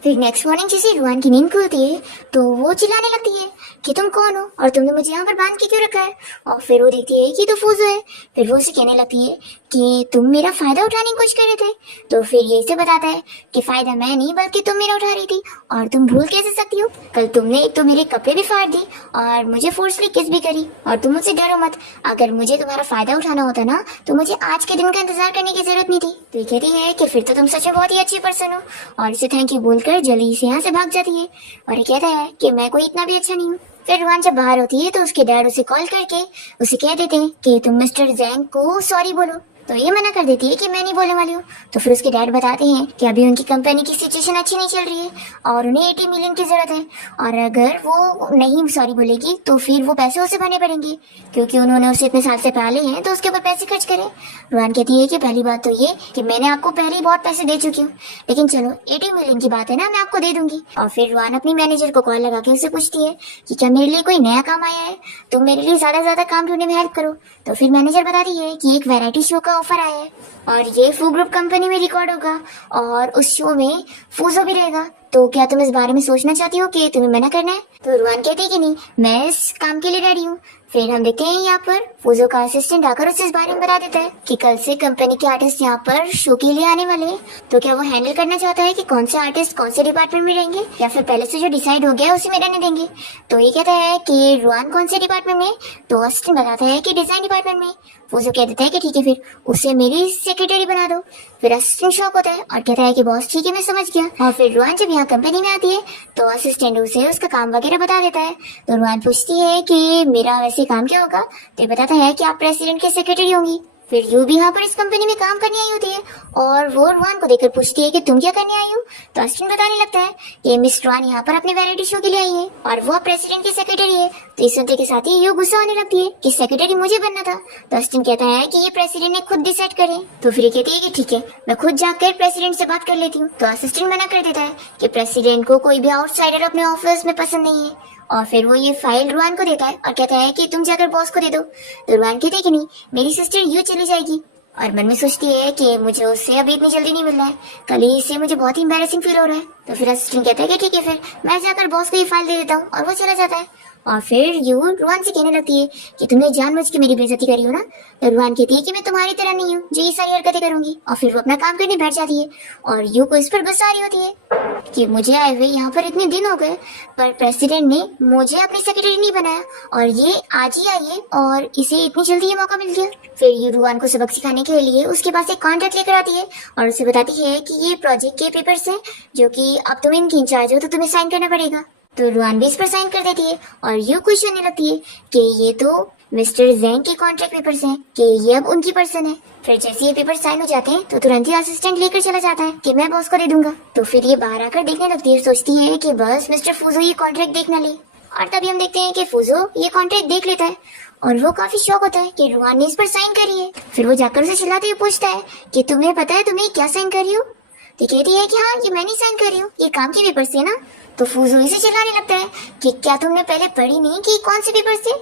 फिर नेक्स्ट मॉर्निंग जैसे रुआन की नींद खुलती है तो वो चिल्लाने लगती है कि तुम कौन हो और तुमने मुझे यहाँ पर बांध के क्यों रखा है। और फिर वो देखती है कि तो फूजो है। फिर वो उसे कहने लगती है कि तुम मेरा फायदा उठाने की कोशिश कर रहे थे। तो फिर ये इसे बताता है कि फायदा मैं नहीं बल्कि तुम मेरा उठा रही थी और तुम भूल कैसे सकती हो, कल तुमने एक तो मेरे कपड़े भी फाड़ दी और मुझे फोर्सली किस भी करी, और तुम मुझसे डरो मत, अगर मुझे तुम्हारा फायदा उठाना होता ना तो मुझे आज के दिन का इंतजार करने की जरूरत नहीं थी। तो ये कहती है कि फिर तो तुम सच में बहुत ही अच्छी पर्सन हो और इसे थैंक यू बोलकर जल्दी से यहाँ से भाग जाती है और ये कहता है कि मैं कोई इतना भी अच्छा नहीं हूँ। फिर रुआन जब बाहर होती है तो उसके डैड उसे कॉल करके उसे कह देते हैं कि तुम मिस्टर जैंग को सॉरी बोलो। तो ये मना कर देती है कि मैं नहीं बोलने वाली हूँ। तो फिर उसके डैड बताते हैं कि अभी उनकी कंपनी की सिचुएशन अच्छी नहीं चल रही है और उन्हें 80 मिलियन की जरूरत है, और अगर वो नहीं सॉरी बोलेगी तो फिर वो पैसे उसे भरने पड़ेंगे, क्योंकि उन्होंने उसे इतने साल से पाले हैं तो उसके ऊपर पैसे खर्च करें। रुआन कहती है कि पहली बात तो ये कि मैंने आपको पहले ही बहुत पैसे दे चुकी हूँ, लेकिन चलो 80 मिलियन की बात है ना, मैं आपको दे दूंगी। और फिर रुआन अपनी मैनेजर को कॉल लगा के उससे पूछती है कि क्या मेरे लिए कोई नया काम आया है, तुम मेरे लिए ज्यादा काम ढूंढने में हेल्प करो। तो फिर मैनेजर बताती है कि एक वैरायटी शो का ऑफर आया है और ये फू ग्रुप कंपनी में रिकॉर्ड होगा और उस शो में फूजो भी रहेगा, तो क्या तुम इस बारे में सोचना चाहती हो कि तुम्हें मना करना है। तो रुआन कहती है कि नहीं, मैं इस काम के लिए रेडी हूँ। फिर हम देखते हैं यहाँ पर फूजो का असिस्टेंट आकर उसे इस बारे में बता देता है कि कल से कंपनी के आर्टिस्ट यहाँ पर शो के लिए आने वाले हैं, तो क्या वो हैंडल करना चाहता है कि कौन से आर्टिस्ट कौन से डिपार्टमेंट में रहेंगे, या फिर पहले से जो डिसाइड हो गया उसी में रहने देंगे। तो ये कहता है कि रुआन कौन से डिपार्टमेंट में, तो असिस्टेंट बताता है कि डिजाइन डिपार्टमेंट में। फूजो कह देता है कि ठीक है, फिर उसे मेरी सेक्रेटरी बना दो। फिर असिस्टेंट शॉक होता है और कहता है कि बॉस ठीक है, मैं समझ गया। और फिर रुआन जब यहाँ कंपनी में आती है तो असिस्टेंट उसे उसका काम वगैरह बता देता है। तो रुआन पूछती है कि मेरा वैसे काम क्या होगा, तो ये बताता है कि आप प्रेसिडेंट की सेक्रेटरी होंगी। फिर यू भी यहाँ पर इस कंपनी में काम करने आई होती है और वो रुआन को देखकर पूछती है कि तुम क्या करने आई हो। तो असिस्टेंट बताने लगता है कि मिस रुआन यहाँ पर अपने वैरायटी शो के लिए आई है और वो प्रेसिडेंट की सेक्रेटरी है। तो इस सुनते के साथ ही यू गुस्सा होने लगती है कि सेक्रेटरी मुझे बनना था। तो असिस्टेंट कहता है कि ये प्रेसिडेंट ने खुद डिसाइड करे। तो फिर ये कहती है कि ठीक है, मैं खुद जाकर प्रेसिडेंट से बात कर लेती हूँ। तो असिस्टेंट मना कर देता है कि प्रेसिडेंट को कोई भी आउटसाइडर अपने ऑफिस में पसंद नहीं है। और फिर वो ये फाइल रुआन को देता है और कहता है कि तुम जाकर बॉस को दे दो। तो रुआन कहते है कि नहीं, मेरी सिस्टर यू चली जाएगी, और मन में सोचती है कि मुझे उससे अभी इतनी जल्दी नहीं मिलना है, कल ही इससे मुझे बहुत ही एम्बैरेसिंग फील हो रहा है। तो फिर असिस्टेंट कहता है कि ठीक है, फिर मैं जाकर बॉस को ये फाइल दे देता हूँ, और वो चला जाता है। और फिर यू रुआन से कहने लगती है कि तुमने जानबूझ के मेरी बेइज्जती करी हो ना। तो रुआन कहती है कि मैं तुम्हारी तरह नहीं हूँ जो ये सारी हरकतें करूंगी, और फिर वो अपना काम करने बैठ जाती है। और यू को इस पर गुस्सा आ रही होती है कि मुझे आए हुए यहाँ पर इतने दिन हो गए, पर प्रेसिडेंट ने मुझे अपनी सेक्रेटरी नहीं बनाया और ये आज ही आई है और इसे इतनी जल्दी ये मौका मिल गया। फिर यू रुआन को सबक सिखाने के लिए उसके पास एक कॉन्ट्रैक्ट लेकर आती है और उसे बताती है कि ये प्रोजेक्ट के पेपर्स हैं जो कि अब तुम इनकी इंचार्ज हो तो तुम्हें साइन करना पड़ेगा। तो रुआन भी इस पर साइन कर देती है और यू खुश होने लगती है कि ये तो मिस्टर जैंग के कॉन्ट्रैक्ट पेपर्स हैं, कि ये अब उनकी पर्सन है। फिर जैसे ये पेपर साइन हो जाते हैं तो तुरंत ही असिस्टेंट लेकर चला जाता है कि मैं बॉस को दे दूंगा। तो फिर ये बाहर आकर देखने लगती है, सोचती है कि बस मिस्टर फूजो ये कॉन्ट्रैक्ट देख ना ले। और तभी हम देखते हैं कि फूजो ये कॉन्ट्रैक्ट देख लेता है और वो काफी शॉक होता है कि रुआन ने इस पर साइन करी है। फिर वो जाकर उसे चिल्लाते हुए पूछता है कि तुम्हें पता है तुम्हें क्या साइन कर रही हो। तो कहती है कि हाँ, ये मैं नहीं साइन कर रही हूँ, ये काम के पेपर से ना। तो फूजो इसे चिल्लाने लगता है कि क्या तुमने पहले पढ़ी नहीं कि कौन से पेपर थे।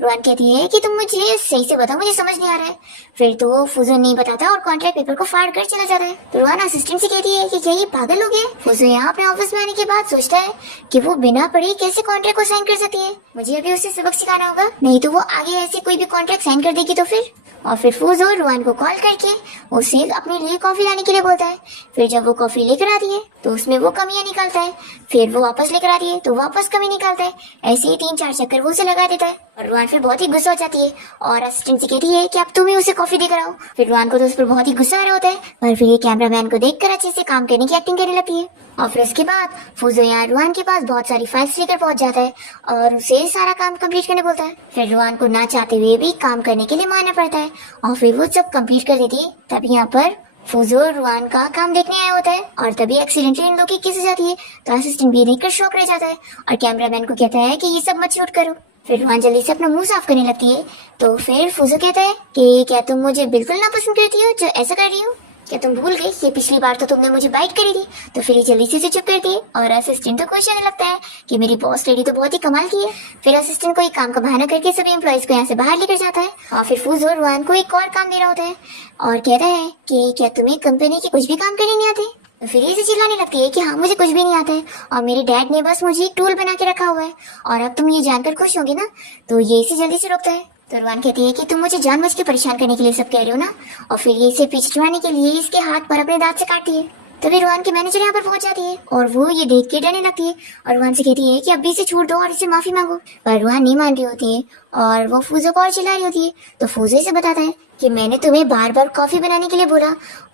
रुआन कहती है कि तुम मुझे सही से बताओ, मुझे समझ नहीं आ रहा है। फिर तो फूजो नहीं बताता और कॉन्ट्रैक्ट पेपर को फाड़ कर चला जाता है। तो रुआन असिस्टेंट से कहती है कि क्या ये पागल हो गया। फूजो यहाँ अपने ऑफिस में आने के बाद सोचता है कि वो बिना पढ़े कैसे कॉन्ट्रैक्ट को साइन कर सकती है, मुझे अभी उसे सबक सिखाना होगा, नहीं तो वो आगे ऐसे कोई भी कॉन्ट्रैक्ट साइन कर देगी तो फिर। और फिर फूजो रुआन को कॉल करके उसे अपने लिए कॉफी लाने के लिए बोलता है। फिर जब वो कॉफी लेकर आती है तो उसमें वो कमियां निकालता है, फिर वो वापस लेकर आती है तो वापस कमी निकालता है। ऐसे ही 3-4 चक्कर वो उसे लगा देता है और रुआन फिर बहुत ही गुस्सा हो जाती है और असिस्टेंट से कहती है कि अब तुम ही उसे कॉफी देकर आओ। फिर रुआन को तो उस पर बहुत ही गुस्सा आ रहा होता है, पर फिर ये कैमरामैन को देखकर अच्छे से काम करने की एक्टिंग करने लगती है। और फिर उसके बाद फूजो यहाँ रुआन के पास बहुत सारी फाइल्स लेकर पहुंच जाता है और उसे सारा काम कंप्लीट करने बोलता है। फिर रुआन को ना चाहते हुए भी काम करने के लिए मानना पड़ता है और फिर वो सब कंप्लीट कर देती है। तभी यहाँ पर फूजो रुआन का काम देखने आया होता है और तभी एक्सीडेंटली इन लोगों की किस हो जाती है। तो असिस्टेंट भी देखकर शॉक रह जाता है और कैमरामैन को कहता है कि ये सब मत शूट करो। फिर रुआन जल्दी से अपना मुंह साफ करने लगती है। तो फिर फूजो कहता है कि क्या तुम मुझे बिल्कुल नापसंद करती हो जो ऐसा कर रही हो, क्या तुम भूल गई ये पिछली बार तो तुमने मुझे बाइट करी थी। तो फिर ये जल्दी से चुप करती है और असिस्टेंट तो खुश होने लगता है कि मेरी बॉस लेडी तो बहुत ही कमाल की है। फिर असिस्टेंट को एक काम का बहाना करके सभी एम्प्लॉइज को यहाँ से बाहर लेकर जाता है और फिर फूजो रुआन को एक और काम दे रहा होता है और कहता है कि क्या तुम्हें कंपनी के कुछ भी काम करने नहीं आते। तो फिर ये चिल्लाने लगती है कि हाँ, मुझे कुछ भी नहीं आता है और मेरे डैड ने बस मुझे एक टूल बना के रखा हुआ है और अब तुम ये जानकर खुश होंगे ना। तो ये इसे जल्दी से रोकता है। तो रुआन कहती है कि तुम मुझे जानबूझ के परेशान करने के लिए सब कह रहे हो ना, और फिर ये इसे पीछे छुड़ाने के लिए इसके हाथ पर अपने दांत से काटती है। तभी रुआन के मैनेजर यहाँ पर पहुंच जाती है और वो ये देख के डरने लगती है और रुआन से कहती है कि अभी इसे छोड़ दो और इसे माफी मांगो। पर रुआन नहीं मान रही होती है और वो फूजो को और चिल्ला रही होती है। तो फूजो इसे बताता है कि मैंने तुम्हें बार बार कॉफी बनाने के लिए बोला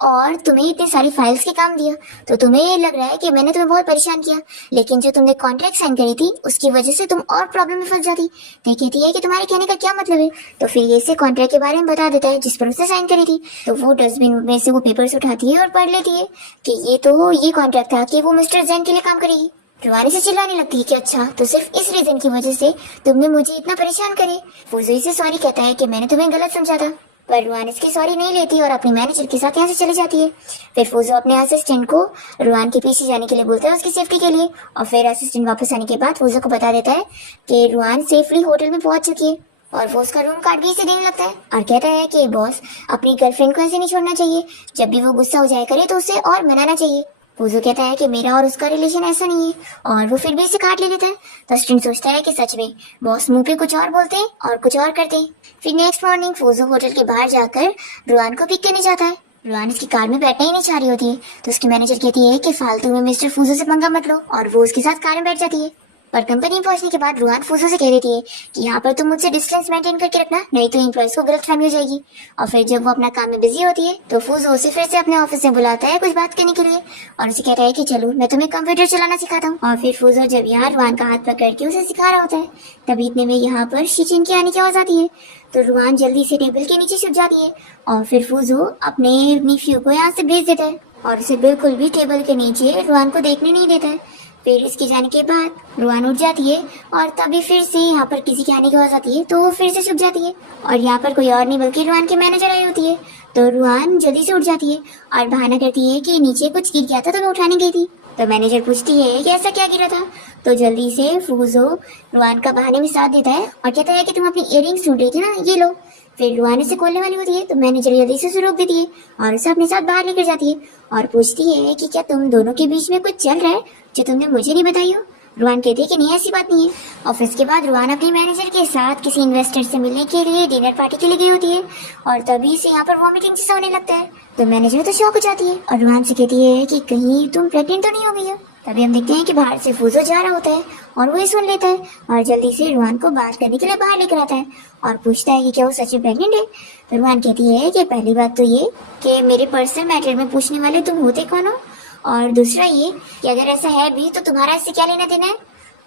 और तुम्हें इतनी सारी फाइल्स के काम दिया, तो तुम्हें ये लग रहा है कि मैंने तुम्हें बहुत परेशान किया। लेकिन जो तुमने कॉन्ट्रैक्ट साइन करी थी उसकी वजह से तुम और प्रॉब्लम में फंस जाती। तो कहती है कि तुम्हारे कहने का क्या मतलब है। तो फिर ये इसे कॉन्ट्रैक्ट के बारे में बता देता है जिस पर उसने साइन करी थी। तो वो डस्टबिन में से वो पेपर्स उठाती है और पढ़ लेती है कि ये कॉन्ट्रैक्ट था कि वो मिस्टर जैन के लिए काम करेगी। रुआनी से चिल्लाने लगती है कि अच्छा, तो सिर्फ इस रीजन की वजह से तुमने मुझे इतना परेशान करे। फूजो से सॉरी कहता है कि मैंने तुम्हें गलत समझा था, पर रुआन इसकी सॉरी नहीं लेती और अपने मैनेजर के साथ यहाँ से चली जाती है। फिर फूजो अपने असिस्टेंट को रुआन के पीछे जाने के लिए बोलता है उसकी सेफ्टी के लिए, और फिर असिस्टेंट वापस आने के बाद फूजो को बता देता है कि रुआन सेफली होटल में पहुंच चुकी है और वो उसका रूम कार्ड भी इसे देने लगता है और कहता है कि बॉस, अपनी गर्लफ्रेंड को ऐसे नहीं छोड़ना चाहिए, जब भी वो गुस्सा हो जाया करे तो उसे और मनाना चाहिए। फूजो कहता है कि मेरा और उसका रिलेशन ऐसा नहीं है और वो फिर भी इसे काट ले लेता है। तो स्ट्रिंग सोचता है कि सच में बॉस मुंह पे कुछ और बोलते हैं और कुछ और करते हैं। फिर नेक्स्ट मॉर्निंग फूजो होटल के बाहर जाकर रुआन को पिक करने जाता है। रुआन इसकी कार में बैठना ही नहीं चाह रही होती है, तो उसकी मैनेजर कहती है कि फालतू में मिस्टर फूजो से पंगा मत लो, और वो उसके साथ कार में बैठ जाती है। पर कंपनी पहुंचने के बाद रुआन फूजो से कह देती है कि यहाँ पर तुम मुझसे डिस्टेंस मेंटेन करके रखना, नहीं तो एम्प्लॉइज को गलतफहमी हो जाएगी। और फिर जब वो अपना काम में बिजी होती है तो फूजो उसे फिर से अपने ऑफिस में बुलाता है कुछ बात करने के लिए और उसे कहता है कि चलो मैं तुम्हें कंप्यूटर चलाना सिखाता हूँ। और फिर फूजो जब यहाँ रुआन का हाथ पकड़ के उसे सिखा रहा होता है, तभी इतने में यहाँ पर शिचिन की आने की आवाज आती है। तो रुआन जल्दी से टेबल के नीचे छुप जाती है और फिर फूजो अपने नीफ्यू को यहाँ से भेज देता है और उसे बिल्कुल भी टेबल के नीचे रुआन को देखने नहीं देता है। फिर इसके जाने के बाद रुआन उठ जाती है और तभी फिर से यहाँ पर किसी के आने की आवाज आती है, तो वो फिर से छुप जाती है और यहाँ पर कोई और नहीं बल्कि रुआन के मैनेजर आई होती है। तो रुआन जल्दी से उठ जाती है और बहाना करती है कि नीचे कुछ गिर गया था तो मैं उठाने गई थी। तो मैनेजर पूछती है कि ऐसा क्या गिरा था। तो जल्दी से फूजो रुआन का बहाने में साथ देता है और कहता है कि तुम अपनी इयररिंग्स ढूंढ रही थी ना, ये लो। फिर रुआन इसे खोलने वाली होती है तो मैनेजर जल्दी से उसे रोक देती है और उसे अपने साथ बाहर लेकर जाती है और पूछती है कि क्या तुम दोनों के बीच में कुछ चल रहा है जो तुमने मुझे नहीं बताई हो। रुआन कहती है कि नहीं, ऐसी बात नहीं है। ऑफिस के बाद रुआन अपनी मैनेजर के साथ किसी इन्वेस्टर से मिलने के लिए डिनर पार्टी के लिए गई होती है और तभी से यहाँ पर वॉमिटिंग जैसा होने लगता है। तो मैनेजर तो शॉक हो जाती है और रुआन से कहती है कि कहीं तुम प्रेग्नेंट तो नहीं हो गई हो। तभी हम देखते हैं कि बाहर से फूजो जा रहा होता है और वो ये सुन लेता है और जल्दी से रुआन को बात करने के लिए बाहर लेकर आता है और पूछता है कि क्या वो सच में प्रेग्नेंट है। तो रुआन कहती है कि पहली बात तो ये कि मेरे पर्सनल मैटर में पूछने वाले तुम होते कौन हो, और दूसरा ये कि अगर ऐसा है भी तो तुम्हारा इससे क्या लेना देना है।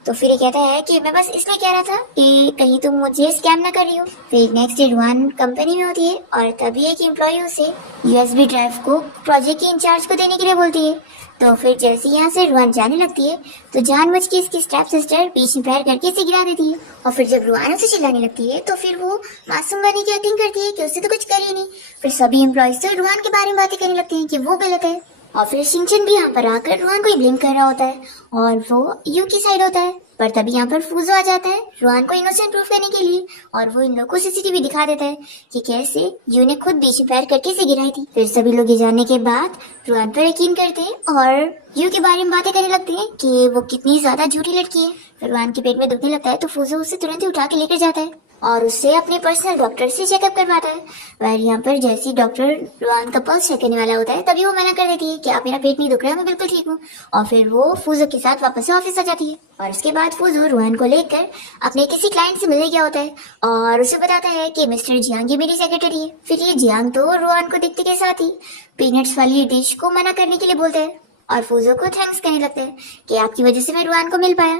तो फिर ये कहता है कि मैं बस इसलिए कह रहा था कि कहीं तुम मुझे स्कैम ना कर रही हो। फिर नेक्स्ट डे रुआन कंपनी में होती है और तभी एक एम्प्लॉय उसे यूएसबी ड्राइव को प्रोजेक्ट के इंचार्ज को देने के लिए बोलती है। तो फिर जैसे यहाँ से रुआन जाने लगती है तो जानबूझ के इसकी स्टेप सिस्टर बीच में पैर करके इसे गिरा देती है और फिर जब रुआन उसे चिल्लाने लगती है तो फिर वो मासूम बनी की एक्टिंग करती है कि उससे तो कुछ कर ही नहीं। फिर सभी एम्प्लॉयज तो रुआन के बारे में बातें करने लगते हैं कि वो गलत है और फिर शिनचैन भी यहाँ पर आकर रुआन को ही ब्लेम कर रहा होता है और वो यू की साइड होता है। पर तभी यहाँ पर फूजो आ जाता है रुआन को इनोसेंट प्रूफ करने के लिए और वो इन लोगों को सीसीटीवी दिखा देता है कि कैसे यू ने खुद बीच में पैर करके से गिराई थी। फिर सभी लोग ये जानने के बाद रुआन पर यकीन करते हैं और यू के बारे में बातें करने लगते हैं कि वो कितनी ज्यादा झूठी लड़की है। फिर रुआन के पेट में दुखने लगता है तो फूजो उसे तुरंत ही उठा के लेकर जाता है और उससे अपने पर्सनल डॉक्टर से चेकअप करवाता है। वह यहाँ पर जैसे ही डॉक्टर रुआन का पल्स चेक करने वाला होता है तभी वो मना कर देती है कि आप, मेरा पेट नहीं दुख रहा है, मैं बिल्कुल ठीक हूँ। और फिर वो फूजो के साथ वापस से ऑफिस आ जाती है और उसके बाद फूजो रुआन को लेकर अपने किसी क्लाइंट से मिलने गया होता है और उसे बताता है कि मिस्टर जियांग ये मेरी सेक्रेटरी है। फिर ये जियांग तो रुआन को दिखते के साथ ही पीनट्स वाली डिश को मना करने के लिए बोलता है और फूजो को थैंक्स कहने लगता है कि आपकी वजह से मैं रुआन को मिल पाया।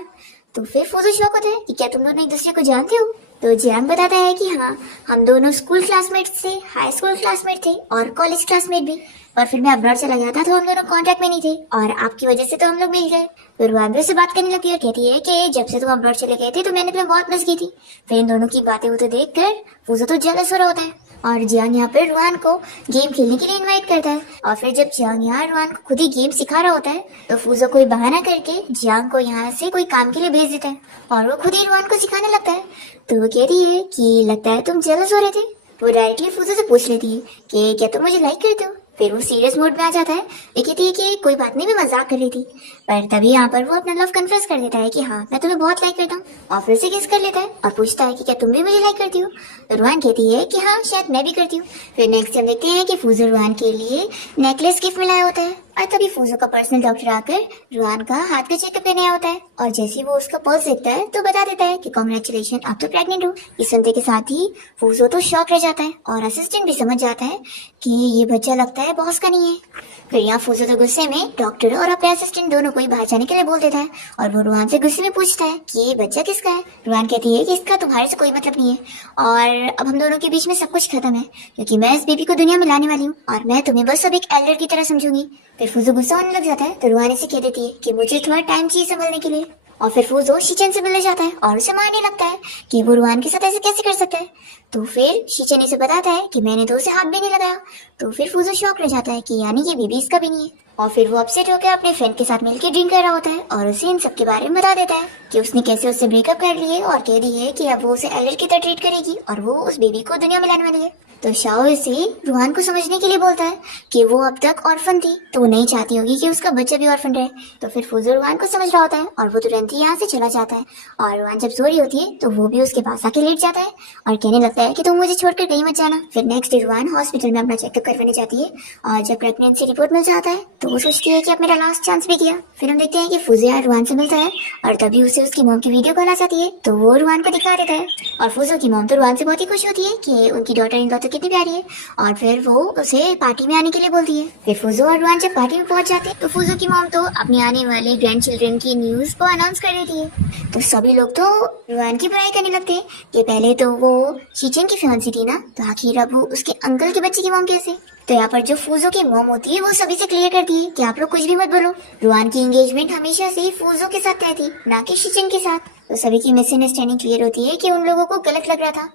तो फिर फूजो शौक होता है कि क्या तुम दोनों एक दूसरे को जानते हो। तो जियांग बताता है कि हाँ, हम दोनों स्कूल क्लासमेट्स थे, हाई स्कूल क्लासमेट थे और कॉलेज क्लासमेट भी, पर फिर मैं अब्रॉड चला गया था तो हम दोनों कांटेक्ट में नहीं थे और आपकी वजह से तो हम लोग मिल गए। फिर रुआन से बात करने लगती है और कहती है कि जब से तुम अब्रॉड चले गए थे तो मैंने तुम्हें बहुत मिस की थी। फिर इन दोनों की बातें होते देख कर फूजो तो जेलस हो रहा होता है और जियांग यहाँ पर रुआन को गेम खेलने के लिए इनवाइट करता है और फिर जब जियांग यहाँ रुआन को खुद ही गेम सिखा रहा होता है तो फूजो कोई बहाना करके जियांग को यहाँ से कोई काम के लिए भेज देता है और वो खुद ही रुआन को सिखाने लगता है। तो वो कहती है कि लगता है तुम जेलस हो रहे थे। वो डायरेक्टली फूजो से पूछ लेती है कि क्या तुम मुझे लाइक करते हो। फिर वो सीरियस मोड में आ जाता है, ये कहती है कि कोई बात नहीं, मैं मजाक कर रही थी। पर तभी यहाँ पर वो अपना लव कन्फेस कर देता है कि हाँ, मैं तुम्हें बहुत लाइक करता हूँ और फिर से किस कर लेता है और पूछता है कि क्या तुम भी मुझे लाइक करती हो। तो रुआन कहती है कि हाँ, शायद मैं भी करती हूँ। फिर नेक्स्ट हम देखते हैं कि फूजो रुआन के लिए नेकलेस गिफ्ट में लाया होता है और तभी फूजो का पर्सनल डॉक्टर आकर रुआन का हाथ का चेकअप करने आया होता है और जैसे ही वो उसका पल्स देखता है तो बता देता है कि कांग्रेचुलेशन, आप तो प्रेग्नेंट हो। ये सुनते के साथ ही फूजो तो शॉक रह जाता है और असिस्टेंट भी समझ जाता है कि ये बच्चा लगता है बॉस का नहीं है। फिर यहाँ फूजो तो गुस्से में डॉक्टर और अपने असिस्टेंट दोनों को ही बाहर जाने के लिए बोल देता है और वो रुआन से गुस्से में पूछता है कि ये बच्चा किसका है। रुआन कहती है कि इसका तुम्हारे से कोई मतलब नहीं है और अब हम दोनों के बीच में सब कुछ खत्म है, क्योंकि मैं इस बेबी को दुनिया में लाने वाली हूँ और मैं तुम्हें बस अब एक एल्डर की तरह समझूंगी। फिर फूजो गुस्सा होने लग जाता है तो रुआन इसे कह देती है कि मुझे थोड़ा टाइम चाहिए संभलने के लिए। और फिर फूजो शीचन से मिलने जाता है और उसे मारने लगता है कि वो रुआन के साथ ऐसे कैसे कर सकता है। तो फिर शीचन इसे बताता है कि मैंने तो उसे हाथ भी नहीं लगाया। तो फिर फूजो शॉक रह जाता है कि यानी ये बेबी इसका भी नहीं है। और फिर वो अपसेट होकर अपने फ्रेंड के साथ मिलकर ड्रिंक कर रहा होता है और उसे इन सब के बारे में बता देता है कि उसने कैसे उससे ब्रेकअप कर लिए और कह दी है कि अब वो उसे एल्डर की तरह ट्रीट करेगी और वो उस बेबी को दुनिया में लाने वाली है। तो शाओ इसे रुआन को समझने के लिए बोलता है कि वो अब तक ऑर्फन थी तो वो नहीं चाहती होगी कि उसका बच्चा भी ऑर्फन रहे। तो फिर फूजो रुआन को समझ रहा होता है और वो तुरंत ही यहाँ से चला जाता है और रुआन जब सो रही होती है तो वो भी उसके पास आके लेट जाता है और कहने लगता है कि तुम मुझे छोड़कर कहीं मत जाना। फिर नेक्स्ट डे रुआन हॉस्पिटल में अपना चेकअप करवाने जाती है और जब प्रेगनेंसी रिपोर्ट मिल जाता है तो वो सोचती है कि अब मेरा लास्ट चांस भी गया। फिर हम देखते हैं कि फूजो यार रुआन से मिलता है और तभी उसे उसकी मॉम की वीडियो कॉल आ जाती है तो वो रुआन को दिखा देता है और फूजो की मॉम तो रुआन से बहुत ही खुश होती है कि उनकी डॉटर इन लॉ तो कितनी प्यारी है और फिर वो उसे पार्टी में आने के लिए बोलती है। फिर फूजो और रुआन जब पार्टी में पहुंच जाते हैं तो फूजो की मॉम तो अपने आने वाले ग्रैंड चिल्ड्रन की न्यूज को अनाउंस कर देती है। तो सभी लोग तो रुआन की बुराई करने लगते हैं कि पहले तो वो शीचन की फियांसी थी ना, तो आखिर अब वो उसके अंकल के बच्चे की मॉम कैसे। तो यहाँ पर जो फूजो की मॉम होती है वो सभी से क्लियर करती है कि आप लोग कुछ भी मत बोलो, रुआन की एंगेजमेंट हमेशा से ही फूजो के साथ तय थी, ना कि शीचन के साथ। तो सभी की मिसअंडरस्टैंडिंग क्लियर होती है कि उन लोगों को गलत लग रहा था।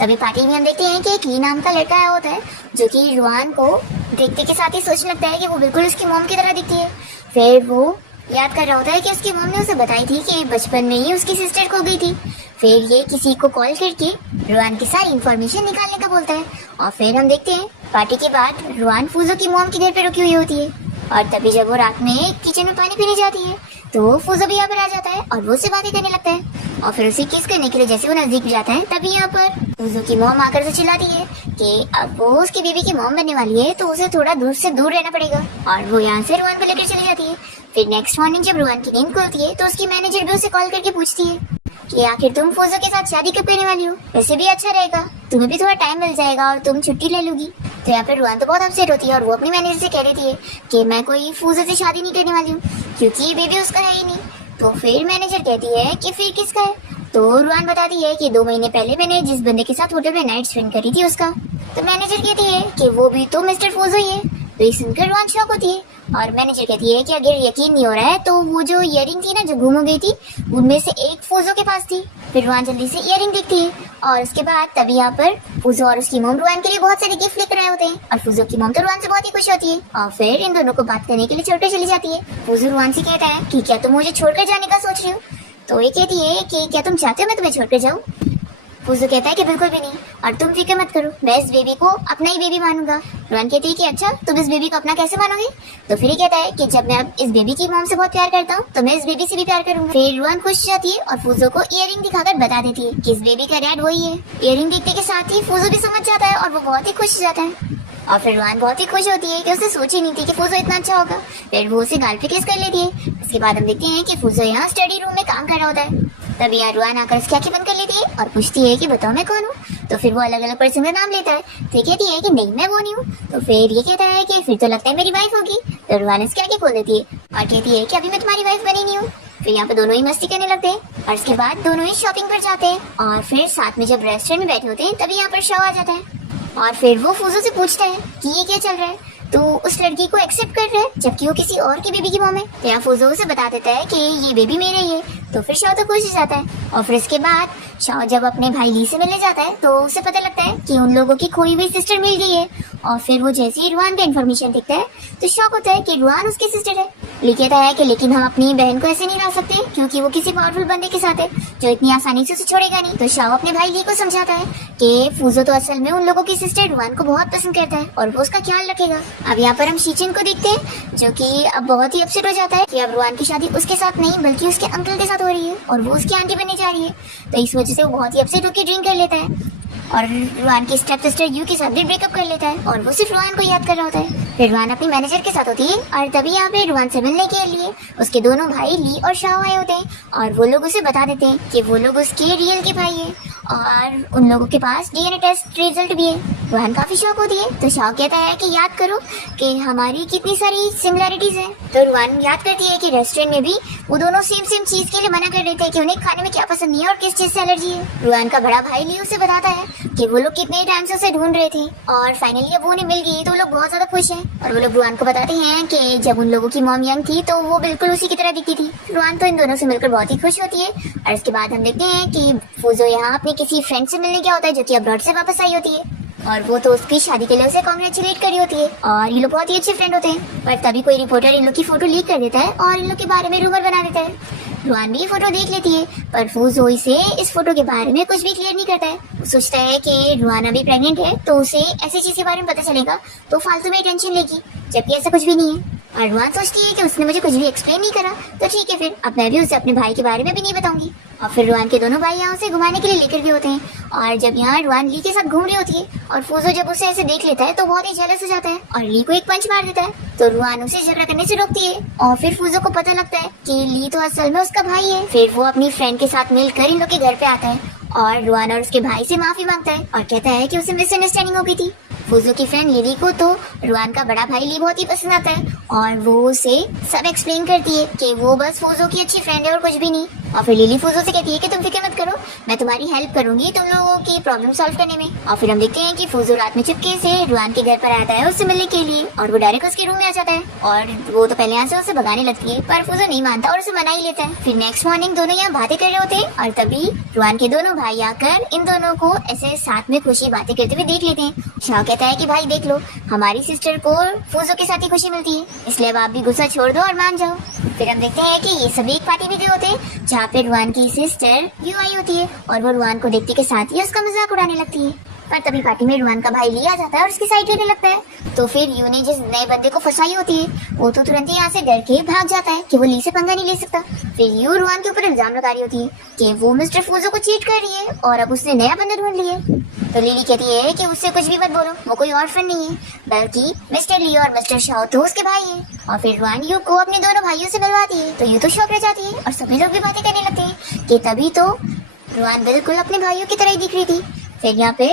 तभी पार्टी में हम देखते हैं कि एक ली नाम का लड़का आया होता है जो कि रुआन को देखते के साथ ही सोचने लगता है कि वो बिल्कुल उसकी मॉम की तरह दिखती है। फिर वो याद कर रहा होता है कि उसकी मॉम ने उसे बताई थी कि बचपन में ही उसकी सिस्टर खो गई थी। फिर ये किसी को कॉल करके रुआन की सारी इंफॉर्मेशन निकालने का बोलता है और फिर हम देखते हैं पार्टी के बाद रुआन फूजो की मॉम की घर पे रुकी हुई होती है और तभी जब वो रात में किचन में पानी पीने जाती है तो फूजो भी यहाँ पर आ जाता है और वो उससे बातें करने लगता है और फिर उसे किस करने के लिए जैसे वो नजदीक जाता है तभी यहाँ पर फूजो की मॉम आकर उसे चिल्लाती है कि अब वो उसकी बीवी की मॉम बनने वाली है तो उसे थोड़ा दूर से दूर रहना पड़ेगा और वो यहाँ से रुआन को लेकर चली जाती है। फिर नेक्स्ट मॉर्निंग जब रुआन की नींद खुलती है तो उसकी मैनेजर भी उसे कॉल करके पूछती है कि आखिर तुम फूजो के साथ शादी कब करने वाली हो, वैसे भी अच्छा रहेगा, तुम्हें भी थोड़ा टाइम मिल जाएगा और तुम छुट्टी ले लोगी। तो यहाँ पर रुआन तो बहुत अपसेट होती है और वो अपनी मैनेजर से कह देती है कि मैं कोई फूजो से शादी नहीं करने वाली हूँ क्योंकि ये बेबी उसका है ही नहीं। तो फिर मैनेजर कहती है कि फिर किसका है। तो रुआन बताती है कि 2 महीने पहले मैंने जिस बंदे के साथ होटल में नाइट स्पेंड करी थी उसका। तो मैनेजर कहती है कि वो भी तो मिस्टर फूजो ही है। तो ये सुनकर रुआन शॉक होती है और मैनेजर कहती है कि अगर यकीन नहीं हो रहा है तो वो जो इयरिंग थी ना जो गुम हो गई थी उनमें से एक फूजो के पास थी। फिर रुआन जल्दी से इयरिंग देखती है और उसके बाद तभी यहाँ पर फूजो और उसकी मॉम रुआन के लिए बहुत सारे गिफ्ट लेकर आए होते हैं और फूजो की मॉम तो रुआन से बहुत ही खुश होती है और फिर इन दोनों को बात करने के लिए छोड़कर चली जाती है। फूजो रुआन से कहता है कि क्या तुम मुझे छोड़कर जाने का सोच रही हो। तो ये कहती है कि क्या तुम चाहते हो मैं तुम्हें छोड़कर जाऊँ। फूजो कहता है कि बिल्कुल भी नहीं और तुम फिक्र मत करो, मैं इस बेबी को अपना ही बेबी मानूंगा। रुआन कहती है कि अच्छा तुम इस बेबी को अपना कैसे मानोगे। तो फिर ये कहता है कि जब मैं अब इस बेबी की मॉम से बहुत प्यार करता हूँ तो मैं इस बेबी से भी प्यार करूंगा। फिर रुआन खुश हो जाती है और फूजो को इयरिंग दिखाकर बता देती है कि इस बेबी का डैड वही है। इयरिंग देखने के साथ ही फूजो भी समझ जाता है और वो बहुत ही खुश हो जाता है और फिर रुआन बहुत ही खुश होती है कि उसने सोची नहीं थी कि फूजो इतना अच्छा होगा। फिर वो उसे गाल पे किस कर लेती है। इसके बाद हम देखते हैं कि फूजो यहाँ स्टडी रूम में काम कर रहा होता है। तभी यहाँ रुआन आकर उसकी आंखें बंद कर लेती है और पूछती है कि बताओ मैं कौन हूँ। तो फिर वो अलग अलग पर्सन का नाम लेता है तो कहती है कि नहीं मैं वो नहीं हूँ। तो फिर ये कहता है कि फिर तो लगता है मेरी वाइफ होगी। तो रुआन इसके आगे खोल देती है और कहती है कि अभी मैं तुम्हारी वाइफ बनी नहीं हूँ। फिर यहाँ पे दोनों ही मस्ती करने लगते हैं और इसके बाद दोनों ही शॉपिंग पर जाते हैं और फिर साथ में जब रेस्टोरेंट में बैठे होते हैं तभी यहाँ पर शो आ जाता है और फिर वो फूजो से पूछता है कि ये क्या चल रहा है। तो उस लड़की को एक्सेप्ट कर रहा है जबकि वो किसी और की बेबी की मॉम है। तो यहाँ फूजो उसे बता देता है कि ये बेबी मेरा ही है। तो फिर शाओ तो खुश हो जाता है और फिर इसके बाद शाओ जब अपने भाई ली से मिलने जाता है तो उसे पता लगता है कि उन लोगों की खोई हुई सिस्टर मिल गई है और फिर वो जैसे ही रुआन का इन्फॉर्मेशन दिखता है तो शॉक होता है कि रुआन उसकी सिस्टर है। ली कहता है कि लेकिन हम अपनी बहन को ऐसे नहीं ला सकते क्योंकि वो किसी पावरफुल बंदे के साथ है जो इतनी आसानी से उसे छोड़ेगा नहीं। तो शाओ अपने भाई ली को समझाता है कि फूजो तो असल में उन लोगों की सिस्टर रुआन को बहुत पसंद करता है और वो उसका ख्याल रखेगा। अब यहाँ पर हम शीचिन को देखते हैं जो कि अब बहुत ही अपसेट हो जाता है कि अब रुआन की शादी उसके साथ नहीं बल्कि उसके अंकल के साथ हो रही है और वो उसकी आंटी बनने जा रही है। तो इस वजह से वो बहुत ही अपसेट होकर ड्रिंक कर लेता है और रुआन की स्टेप सिस्टर यू के साथ भी ब्रेकअप कर लेता है और वो सिर्फ रुआन को याद कर रहा होता है। फिर रुआन अपनी मैनेजर के साथ होती है और तभी यहाँ पे रुआन से मिलने के लिए उसके दोनों भाई ली और शाओ आए होते हैं और वो लोग उसे बता देते हैं कि वो लोग उसके रियल के भाई है और उन लोगों के पास डीएनए टेस्ट रिजल्ट भी है। रुआन काफी शॉक होती है तो शाओ कहता है कि याद करो कि हमारी कितनी सारी सिमिलैरिटीज हैं। तो रुआन याद करती है कि रेस्टोरेंट में भी वो दोनों सेम चीज के लिए मना कर देते हैं कि उन्हें खाने में क्या पसंद नहीं है और किस चीज से एलर्जी है। रुआन का बड़ा भाई ली उसे बताता है कि वो लोग कितने टाइम से उसे ढूंढ रहे थे और फाइनली जब वो उन्हें मिल गई तो वो लोग बहुत ज्यादा खुश हैं और वो लोग रुआन को बताते हैं कि जब उन लोगों की मॉम यंग थी तो वो बिल्कुल उसी की तरह दिखती थी। रुआन तो इन दोनों से मिलकर बहुत ही खुश होती है और इसके बाद हम देखते हैं कि फूजो यहाँ अपने किसी फ्रेंड से मिलने गया होता है जो कि अब्रॉड से वापस आई होती है और वो तो उसकी शादी के लिए उसे कॉन्ग्रेचुलेट करी होती है और ये लोग बहुत ही अच्छे फ्रेंड होते हैं। पर तभी कोई रिपोर्टर इन लोग की फोटो लीक कर देता है और इन लोग के बारे में रूमर बना देता है। रुआन भी फोटो देख लेती है पर फूजो इसे इस फोटो के बारे में कुछ भी क्लियर नहीं करता है। वो सोचता है कि रुआन अभी प्रेग्नेंट है तो उसे ऐसी चीज के बारे में पता चलेगा तो फालतू में टेंशन लेगी, जबकि ऐसा कुछ भी नहीं है। और रुआन सोचती है कि उसने मुझे कुछ भी एक्सप्लेन नहीं करा तो ठीक है, फिर अब मैं भी उसे अपने भाई के बारे में भी नहीं बताऊंगी। और फिर रुआन के दोनों भाई यहाँ उसे घुमाने के लिए लेकर भी होते हैं और जब यहाँ रुआन ली के साथ घूम रही होती है और फूजो जब उसे ऐसे देख लेता है तो बहुत ही जेलस हो जाता है और ली को एक पंच मार देता है। तो रुआन उसे झगड़ा करने से रोकती है और फिर फूजो को पता लगता है कि ली तो असल में उसका भाई है। फिर वो अपनी फ्रेंड के साथ मिलकर इन लोग के घर पे आता है और रुआन और उसके भाई से माफी मांगता है और कहता है कि उसे मिसअंडरस्टैंडिंग हो गई थी। फूजो की फ्रेंड लिली को तो रुआन का बड़ा भाई ली बहुत ही पसंद आता है और वो उसे सब एक्सप्लेन करती है कि वो बस फूजो की अच्छी फ्रेंड है और कुछ भी नहीं। और फिर लिली फूजो से कहती है कि तुम फिक्र मत करो, मैं तुम्हारी हेल्प करूंगी तुम लोगों की प्रॉब्लम सॉल्व करने में। और फिर हम देखते हैं कि फूजो रात में चुपके से रुआन के घर पर आता है उससे मिलने के लिए और वो डायरेक्ट उसके रूम में आ जाता है और वो तो पहले यहाँ से उसे भगाने लगती है पर फूजो नहीं मानता और उसे मना ही लेता है। फिर नेक्स्ट मॉर्निंग दोनों यहाँ बातें कर रहे होते हैं और तभी रुआन के दोनों भाई आकर इन दोनों को ऐसे साथ में खुशी बातें करते हुए देख लेते हैं। शाह कहता है कि भाई देख लो, हमारी सिस्टर को फूजो के साथ ही खुशी मिलती है, इसलिए अब आप भी गुस्सा छोड़ दो और मान जाओ। फिर हम देखते हैं कि ये सभी एक पार्टी में गए होते हैं जहाँ पे रुआन की सिस्टर यू आई होती है और वो रुआन को देखते के साथ ही उसका मजाक उड़ाने लगती है। पर तभी पार्टी में रुआन का भाई लिया जाता है और उसकी साइड लेने लगता है। तो फिर यू ने जिस नए बंदे को फंसाई होती है वो तो तुरंत ही यहाँ से डर के भाग जाता है कि वो ली से पंगा नहीं ले सकता। फिर यू रुआन के ऊपर इल्जाम लगा रही होती है कि वो मिस्टर फूजो को चीट कर रही है और अब उसने नया बंदा ढूंढ लिया। तो लिली कहती है कि उससे कुछ भी मत बोलो, वो कोई ऑर्फन नहीं है बल्कि मिस्टर ली और मिस्टर शाओ तो उसके भाई है। और फिर रुआन यू को अपने दोनों भाइयों से मिलवाती है तो यू तो शौक रह जाती है और सभी लोग भी बातें करने लगते हैं कि तभी तो रुआन बिल्कुल अपने भाइयों की तरह ही दिख रही थी। फिर यहाँ पे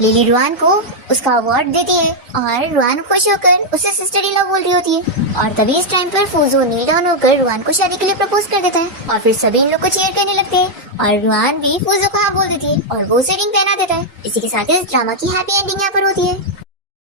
लिली रुआन को उसका अवार्ड देती है और रुआन खुश होकर उसे सिस्टर इन लॉ बोल रही होती है और तभी इस टाइम पर फूजो नील डाउन होकर रुआन को शादी के लिए प्रपोज कर देता है और फिर सभी इन लोग को चीयर करने लगते हैं और रुआन भी फूजो को हाँ बोल देती है और वो उसे रिंग पहना देता है। इसी के साथ इस ड्रामा की हैप्पी एंडिंग यहाँ पर होती है।